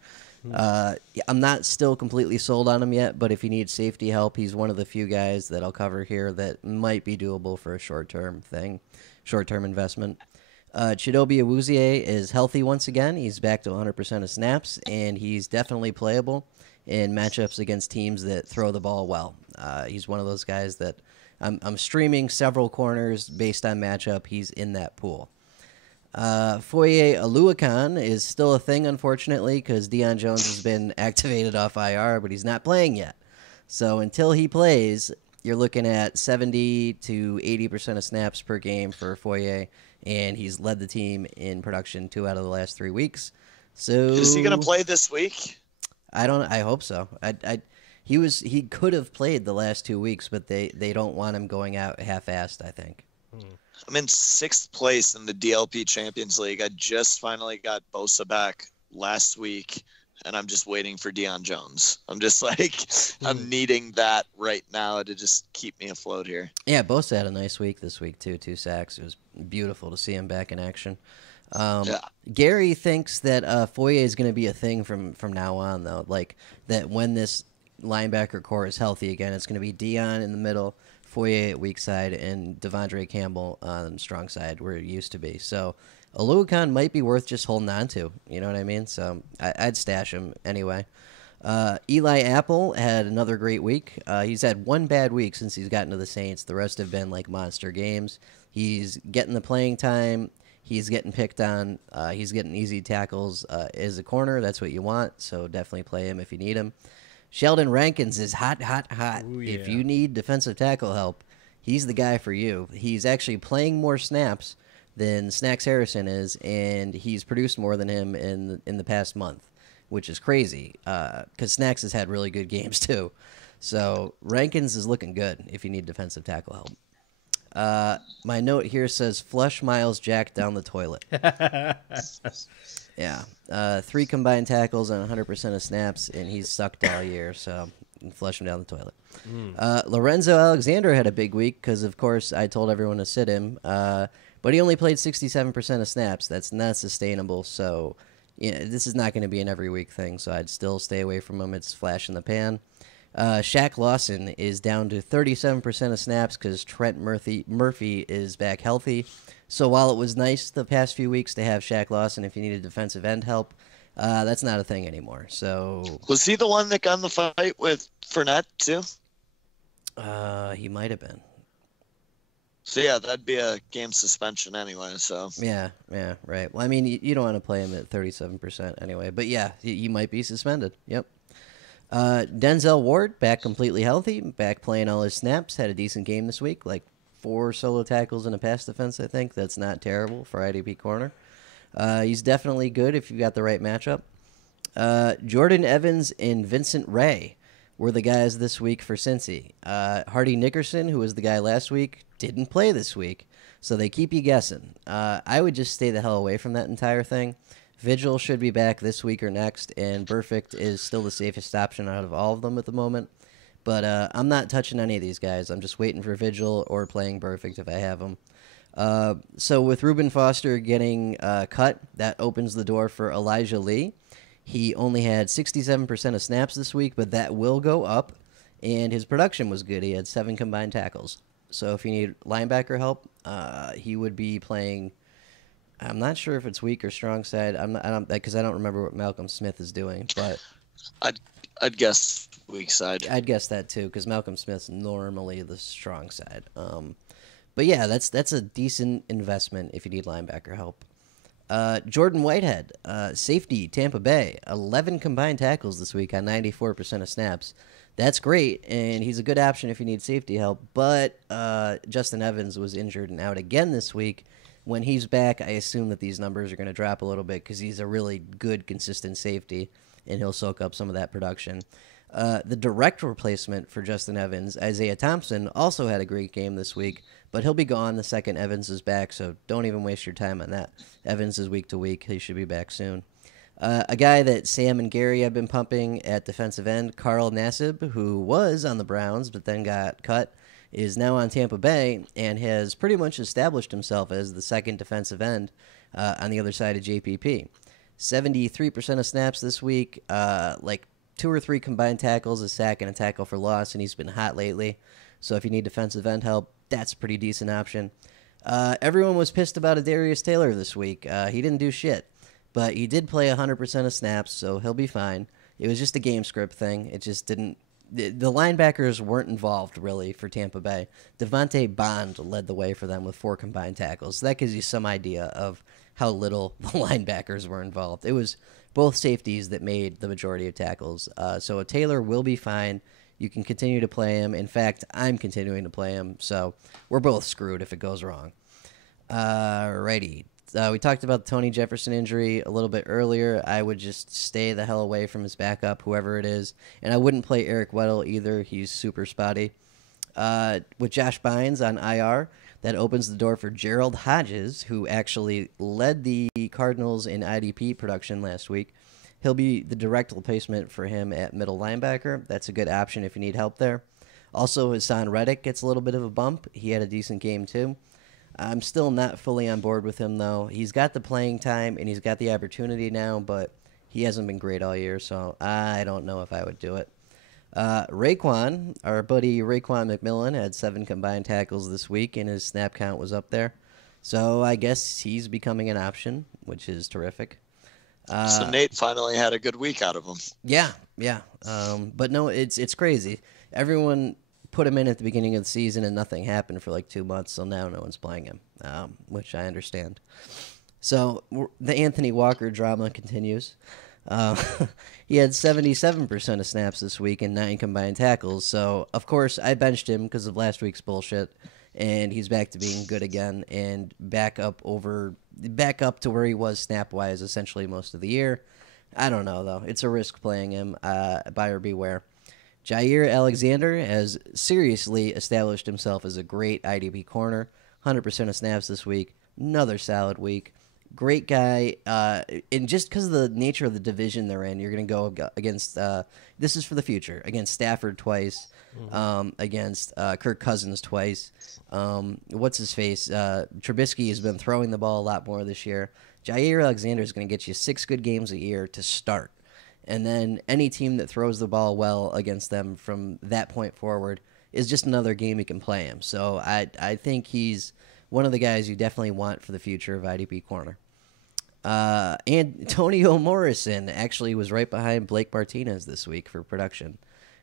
I'm not still completely sold on him yet, but if you need safety help, he's one of the few guys that I'll cover here that might be doable for a short-term investment. Chidobe Awuzie is healthy once again. He's back to 100% of snaps, and he's definitely playable in matchups against teams that throw the ball well. He's one of those guys that I'm streaming several corners based on matchup. He's in that pool. Foye Oluokun is still a thing, unfortunately, because Deion Jones has been activated off IR, but he's not playing yet. So until he plays, you're looking at 70 to 80% of snaps per game for Foye, and he's led the team in production 2 out of the last 3 weeks. So Is he going to play this week? I don't. I hope so. He could have played the last 2 weeks, but they don't want him going out half-assed, I think. I'm in 6th place in the DLP Champions League. I just finally got Bosa back last week, and I'm just waiting for Deion Jones. I'm just like, I'm needing that right now to just keep me afloat here. Yeah, Bosa had a nice week this week, too. 2 sacks. It was beautiful to see him back in action. Gary thinks that Foye is going to be a thing from now on, though. Like, that when this linebacker core is healthy again, it's going to be Deion in the middle, Foye at weak side, and Devondre Campbell on strong side where it used to be. So Oluokun might be worth just holding on to. You know what I mean? So I'd stash him anyway. Eli Apple had another great week. He's had one bad week since he's gotten to the Saints. The rest have been like monster games. He's getting the playing time. He's getting picked on. He's getting easy tackles as a corner. That's what you want. So definitely play him if you need him. Sheldon Rankins is hot. Ooh, yeah. If you need defensive tackle help, he's the guy for you. He's actually playing more snaps than Snacks Harrison is, and he's produced more than him in the past month, which is crazy because Snacks has had really good games too. So Rankins is looking good if you need defensive tackle help. My note here says flush Miles Jack down the toilet. Yeah. 3 combined tackles on 100% of snaps, and he's sucked all year, so flush him down the toilet. Lorenzo Alexander had a big week because, of course, I told everyone to sit him, but he only played 67% of snaps. That's not sustainable, so this is not going to be an every week thing, so I'd still stay away from him. It's flash in the pan. Shaq Lawson is down to 37% of snaps because Trent Murphy is back healthy. So while it was nice the past few weeks to have Shaq Lawson if you needed defensive end help, that's not a thing anymore. So Was he the one that got in the fight with Fournette too? he might have been. So yeah, that'd be a game suspension anyway. So Yeah, right. Well, I mean, you don't want to play him at 37% anyway. But yeah, he might be suspended. Yep. Denzel Ward, back completely healthy, back playing all his snaps, had a decent game this week, like 4 solo tackles and a pass defense, I think. That's not terrible for IDP corner. He's definitely good if you've got the right matchup. Jordan Evans and Vincent Ray were the guys this week for Cincy. Hardy Nickerson, who was the guy last week, didn't play this week, so they keep you guessing. I would just stay the hell away from that entire thing. Vigil should be back this week or next, and Perfect is still the safest option out of all of them at the moment. But I'm not touching any of these guys. I'm just waiting for Vigil or playing Perfect if I have them. So with Reuben Foster getting cut, that opens the door for Elijah Lee. He only had 67% of snaps this week, but that will go up, and his production was good. He had 7 combined tackles. So if you need linebacker help, he would be playing. I'm not sure if it's weak or strong side. I don't remember what Malcolm Smith is doing, but I'd guess weak side. I'd guess that too because Malcolm Smith's normally the strong side. But yeah, that's a decent investment if you need linebacker help. Jordan Whitehead, safety, Tampa Bay, 11 combined tackles this week on 94% of snaps. That's great, and he's a good option if you need safety help. But Justin Evans was injured and out again this week. When he's back, I assume that these numbers are going to drop a little bit because he's a really good, consistent safety, and he'll soak up some of that production. The direct replacement for Justin Evans, Isaiah Thompson, also had a great game this week, but he'll be gone the second Evans is back, so don't even waste your time on that. Evans is week to week. He should be back soon. A guy that Sam and Gary have been pumping at defensive end, Carl Nassib, who was on the Browns but then got cut, is now on Tampa Bay and has pretty much established himself as the second defensive end on the other side of JPP. 73% of snaps this week, like 2 or 3 combined tackles, a sack, and a tackle for loss, and he's been hot lately. So if you need defensive end help, that's a pretty decent option. Everyone was pissed about Adarius Taylor this week. He didn't do shit, but he did play 100% of snaps, so he'll be fine. It was just a game script thing. It just didn't. The linebackers weren't involved, really, for Tampa Bay. Devontae Bond led the way for them with 4 combined tackles. So that gives you some idea of how little the linebackers were involved. It was both safeties that made the majority of tackles. So Taylor will be fine. You can continue to play him. In fact, I'm continuing to play him. So we're both screwed if it goes wrong. Alrighty. We talked about the Tony Jefferson injury a little bit earlier. I would just stay the hell away from his backup, whoever it is. And I wouldn't play Eric Weddle either. He's super spotty. With Josh Bynes on IR, that opens the door for Gerald Hodges, who actually led the Cardinals in IDP production last week. He'll be the direct replacement for him at middle linebacker. That's a good option if you need help there. Also, Hassan Reddick gets a little bit of a bump. He had a decent game, too. I'm still not fully on board with him, though. He's got the playing time, and he's got the opportunity now, but he hasn't been great all year, so I don't know if I would do it. Raekwon, our buddy Raekwon McMillan, had 7 combined tackles this week, and his snap count was up there. So I guess he's becoming an option, which is terrific. So Nate finally had a good week out of him. Yeah. But no, it's crazy. Everyone put him in at the beginning of the season, and nothing happened for like 2 months, so now no one's playing him, which I understand. So the Anthony Walker drama continues. He had 77% of snaps this week and 9 combined tackles. So, of course, I benched him because of last week's bullshit, and he's back to being good again and back up to where he was snap-wise essentially most of the year. I don't know, though. It's a risk playing him. Buyer beware. Jair Alexander has seriously established himself as a great IDP corner. 100% of snaps this week. Another solid week. Great guy. And just because of the nature of the division they're in, you're going to go against, this is for the future, against Stafford twice, against Kirk Cousins twice. What's his face? Trubisky has been throwing the ball a lot more this year. Jair Alexander is going to get you 6 good games a year to start. And then any team that throws the ball well against them from that point forward is just another game you can play him. So I think he's one of the guys you definitely want for the future of IDP corner. Antonio Morrison actually was right behind Blake Martinez this week for production,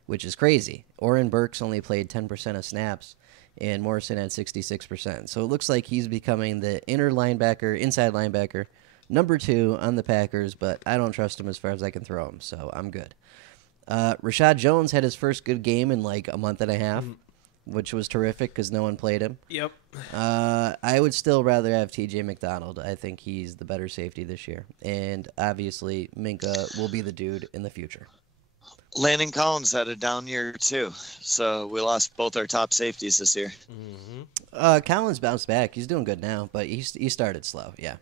which is crazy. Oren Burks only played 10% of snaps, and Morrison had 66%. So it looks like he's becoming the inside linebacker, number 2 on the Packers, but I don't trust him as far as I can throw him, so I'm good. Rashad Jones had his first good game in like a month and a half, which was terrific because no one played him. Yep. I would still rather have TJ McDonald. I think he's the better safety this year. And obviously, Minka will be the dude in the future. Landon Collins had a down year, too. So we lost both our top safeties this year. Mm-hmm. Collins bounced back. He's doing good now, but he started slow. Yeah.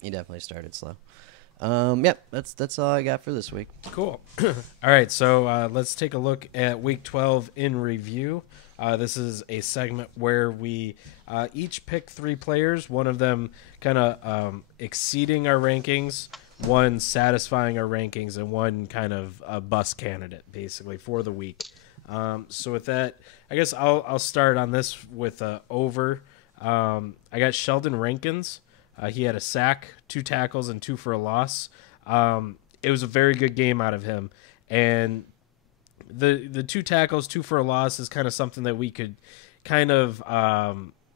He definitely started slow. Yep, that's all I got for this week. Cool. All right, so let's take a look at Week 12 in review. This is a segment where we each pick 3 players, one of them kind of exceeding our rankings, one satisfying our rankings, and one kind of a bust candidate, basically, for the week. So with that, I guess I'll start on this with over. I got Sheldon Rankins. He had a sack, 2 tackles, and 2 for a loss. It was a very good game out of him. And the 2 tackles, 2 for a loss is kind of something that we could kind of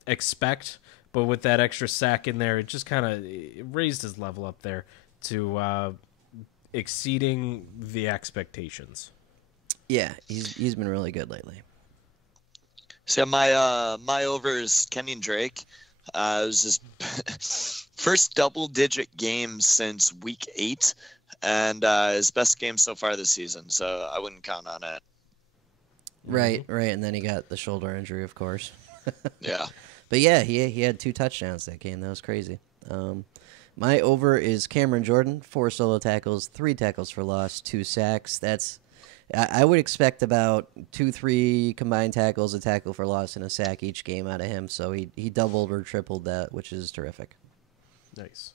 expect. But with that extra sack in there, it just kind of raised his level up there to exceeding the expectations. Yeah, he's been really good lately. So my over is Kenyon Drake. It was his first double-digit game since Week 8, and his best game so far this season. So I wouldn't count on it. Right, and then he got the shoulder injury, of course. Yeah. But yeah, he had 2 touchdowns that game. That was crazy. My over is Cameron Jordan, 4 solo tackles, 3 tackles for loss, 2 sacks. I would expect about 2-3 combined tackles, a tackle for loss, and a sack each game out of him. So he doubled or tripled that, which is terrific. Nice.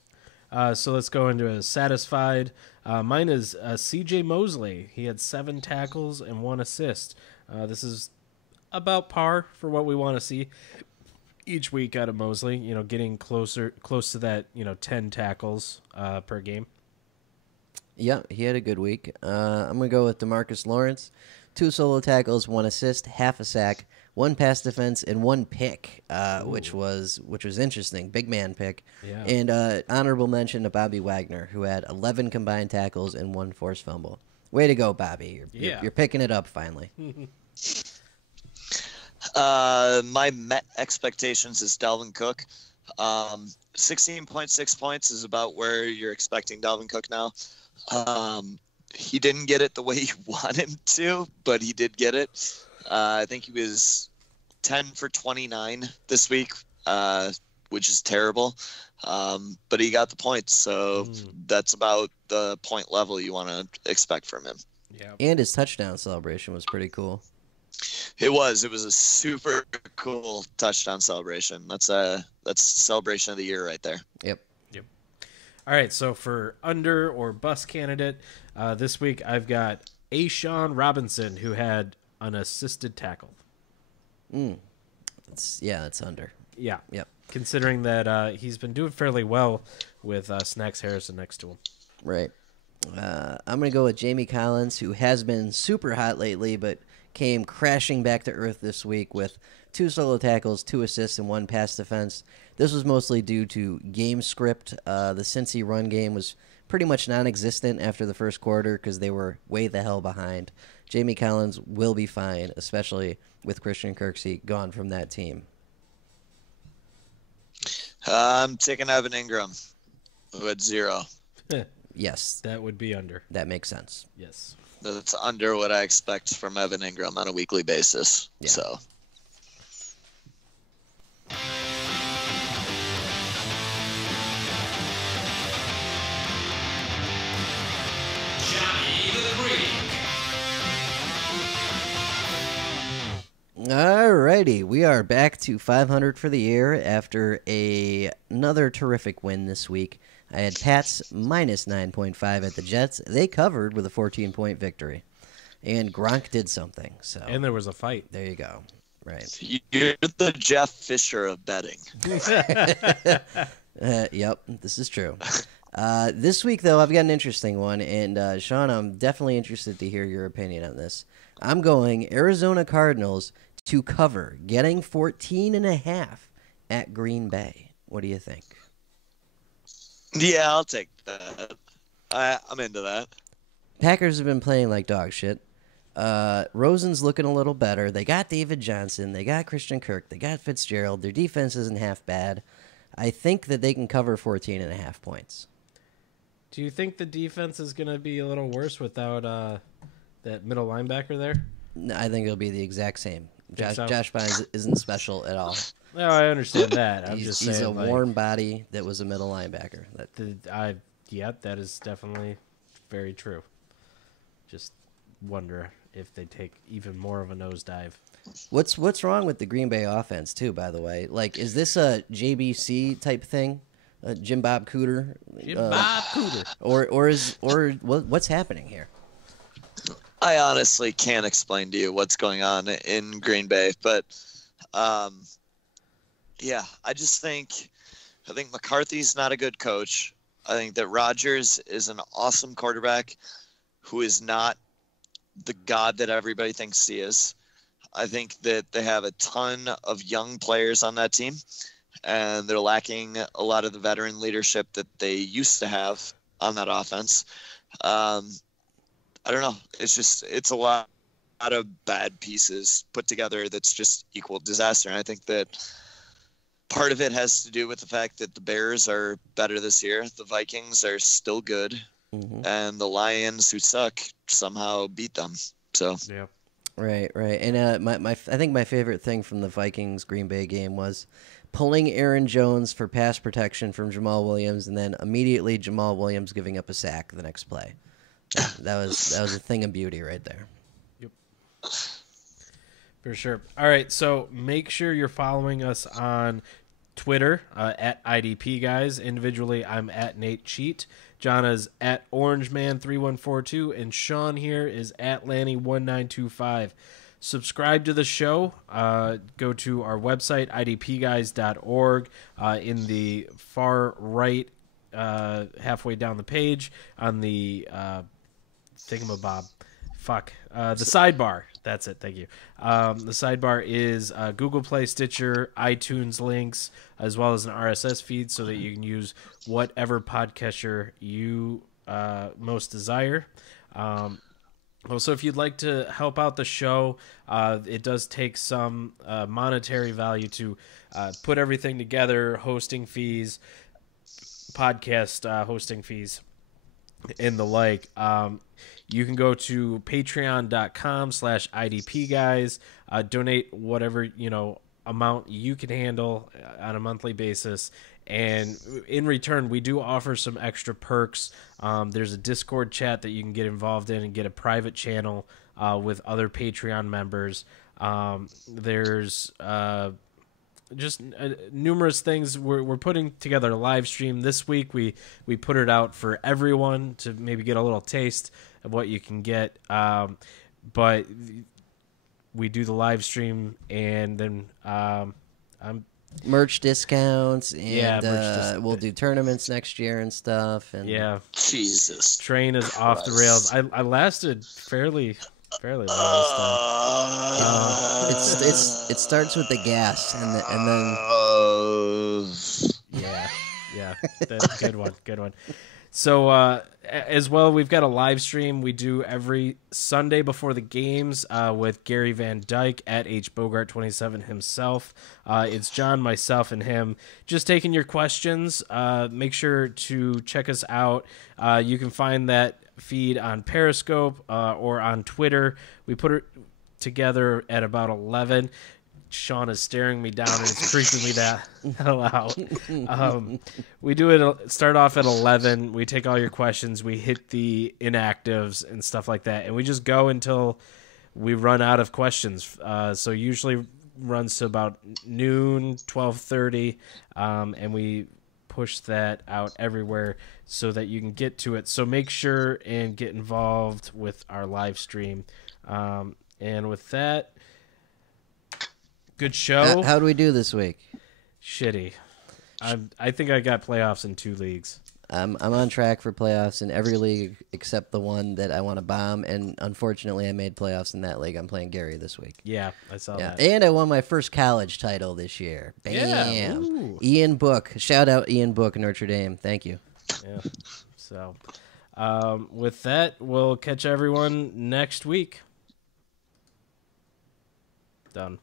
So let's go into a satisfied. Mine is C.J. Mosley. He had 7 tackles and 1 assist. This is about par for what we want to see each week out of Mosley. Getting close to that 10 tackles per game. Yeah, he had a good week. I'm going to go with DeMarcus Lawrence. 2 solo tackles, 1 assist, half a sack, 1 pass defense, and 1 pick, which was interesting. Big man pick. Yeah. And honorable mention to Bobby Wagner, who had 11 combined tackles and 1 forced fumble. Way to go, Bobby. You're picking it up finally. My Met expectations is Dalvin Cook. 16.6 points is about where you're expecting Dalvin Cook now. He didn't get it the way you want him to, but he did get it. I think he was 10 for 29 this week, which is terrible. But he got the points, so that's about the point level you want to expect from him. Yeah. And his touchdown celebration was pretty cool. It was a super cool touchdown celebration. That's celebration of the year right there. Yep. All right, so for under or bust candidate, this week I've got Ashawn Robinson, who had an assisted tackle. That's under. Yeah. Yep. Considering that he's been doing fairly well with Snacks Harrison next to him. Right. I'm going to go with Jamie Collins, who has been super hot lately, but came crashing back to earth this week with 2 solo tackles, 2 assists, and 1 pass defense. This was mostly due to game script. The Cincy run game was pretty much non-existent after the first quarter because they were way the hell behind. Jamie Collins will be fine, especially with Christian Kirksey gone from that team. I'm taking Evan Ingram with 0. Yes, That would be under. that makes sense. Yes. That's under what I expect from Evan Ingram on a weekly basis. Yeah. So Johnny the Greek. Alrighty, we are back to 500 for the year after another terrific win this week. I had Pats minus 9.5 at the Jets. They covered with a 14-point victory. And Gronk did something. So And there was a fight. there you go. Right. you're the Jeff Fisher of betting. Yep, this is true. This week, though, I've got an interesting one. And, Sean, I'm definitely interested to hear your opinion on this. I'm going Arizona Cardinals to cover, getting 14.5 at Green Bay. What do you think? Yeah, I'll take that. I'm into that. Packers have been playing like dog shit. Rosen's looking a little better. They got David Johnson. They got Christian Kirk. They got Fitzgerald. Their defense isn't half bad. I think that they can cover 14.5 points. Do you think the defense is going to be a little worse without that middle linebacker there? No, I think it'll be the exact same. so? Josh Bynes isn't special at all. No, I understand that. I'm just saying. He's a like, worn body that was a middle linebacker. that is definitely very true. Just wonder if they take even more of a nosedive. What's wrong with the Green Bay offense too? By the way, like, is this a JBC type thing, Jim Bob Cooter, Bob Cooter. or what's happening here? I honestly can't explain to you what's going on in Green Bay, but yeah, I think McCarthy's not a good coach. I think that Rodgers is an awesome quarterback who is not the god that everybody thinks he is. I think that they have a ton of young players on that team, and they're lacking a lot of the veteran leadership that they used to have on that offense. I don't know. It's a lot of bad pieces put together that's just equal disaster. And I think that part of it has to do with the fact that the Bears are better this year. The Vikings are still good. Mm-hmm. And the Lions, who suck, somehow beat them. So Yeah. Right. And I think my favorite thing from the Vikings Green Bay game was pulling Aaron Jones for pass protection from Jamal Williams, and then immediately Jamal Williams giving up a sack the next play. That was a thing of beauty right there. Yep. For sure. All right, so make sure you're following us on Twitter at IDP guys. Individually, I'm at Nate Cheat. John is at OrangeMan3142, and Sean here is at Lanny1925. Subscribe to the show. Go to our website, idpguys.org. In the far right, halfway down the page, on the thingamabob. The sidebar. That's it. Thank you. The sidebar is Google Play, Stitcher, iTunes links, as well as an RSS feed so that you can use whatever podcatcher you most desire. Well, so if you'd like to help out the show, it does take some monetary value to put everything together, hosting fees, podcast hosting fees, and the like. You can go to patreon.com/IDP guys, donate whatever, amount you can handle on a monthly basis. And in return, we do offer some extra perks. There's a Discord chat that you can get involved in and get a private channel with other Patreon members. There's just numerous things. We're putting together a live stream this week. We put it out for everyone to maybe get a little taste of what you can get. But we do the live stream, and then merch discounts, and merch discounts. We'll do tournaments next year and stuff. And Jesus, train is off the rails. I lasted fairly long this time. It starts with the gas, and then yeah, that's good one. So as well, we've got a live stream we do every Sunday before the games with Gary Van Dyke at HBogart27 himself. It's John, myself, and him just taking your questions. Make sure to check us out. You can find that feed on Periscope or on Twitter. We put it together at about 11. Sean is staring me down and it's freaking me that loud. We do it. Start off at 11. We take all your questions. We hit the inactives and stuff like that, and we just go until we run out of questions. So usually runs to about noon, 12:30, and we push that out everywhere so that you can get to it. So make sure and get involved with our live stream. And with that. Good show. How do we do this week? Shitty. I think I got playoffs in 2 leagues. I'm on track for playoffs in every league except the one that I want to bomb, and unfortunately I made playoffs in that league. I'm playing Gary this week. Yeah, I saw that. And I won my first college title this year. Bam. Yeah. Ooh. Ian Book. Shout out Ian Book, Notre Dame. Thank you. Yeah. So with that, we'll catch everyone next week. Done.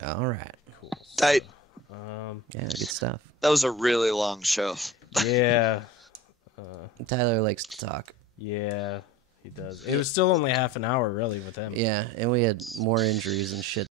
All right. Cool. Tight. Yeah, good stuff. That was a really long show. Yeah. Tyler likes to talk. Yeah, he does. It was still only half an hour, really, with him. Yeah, and we had more injuries and shit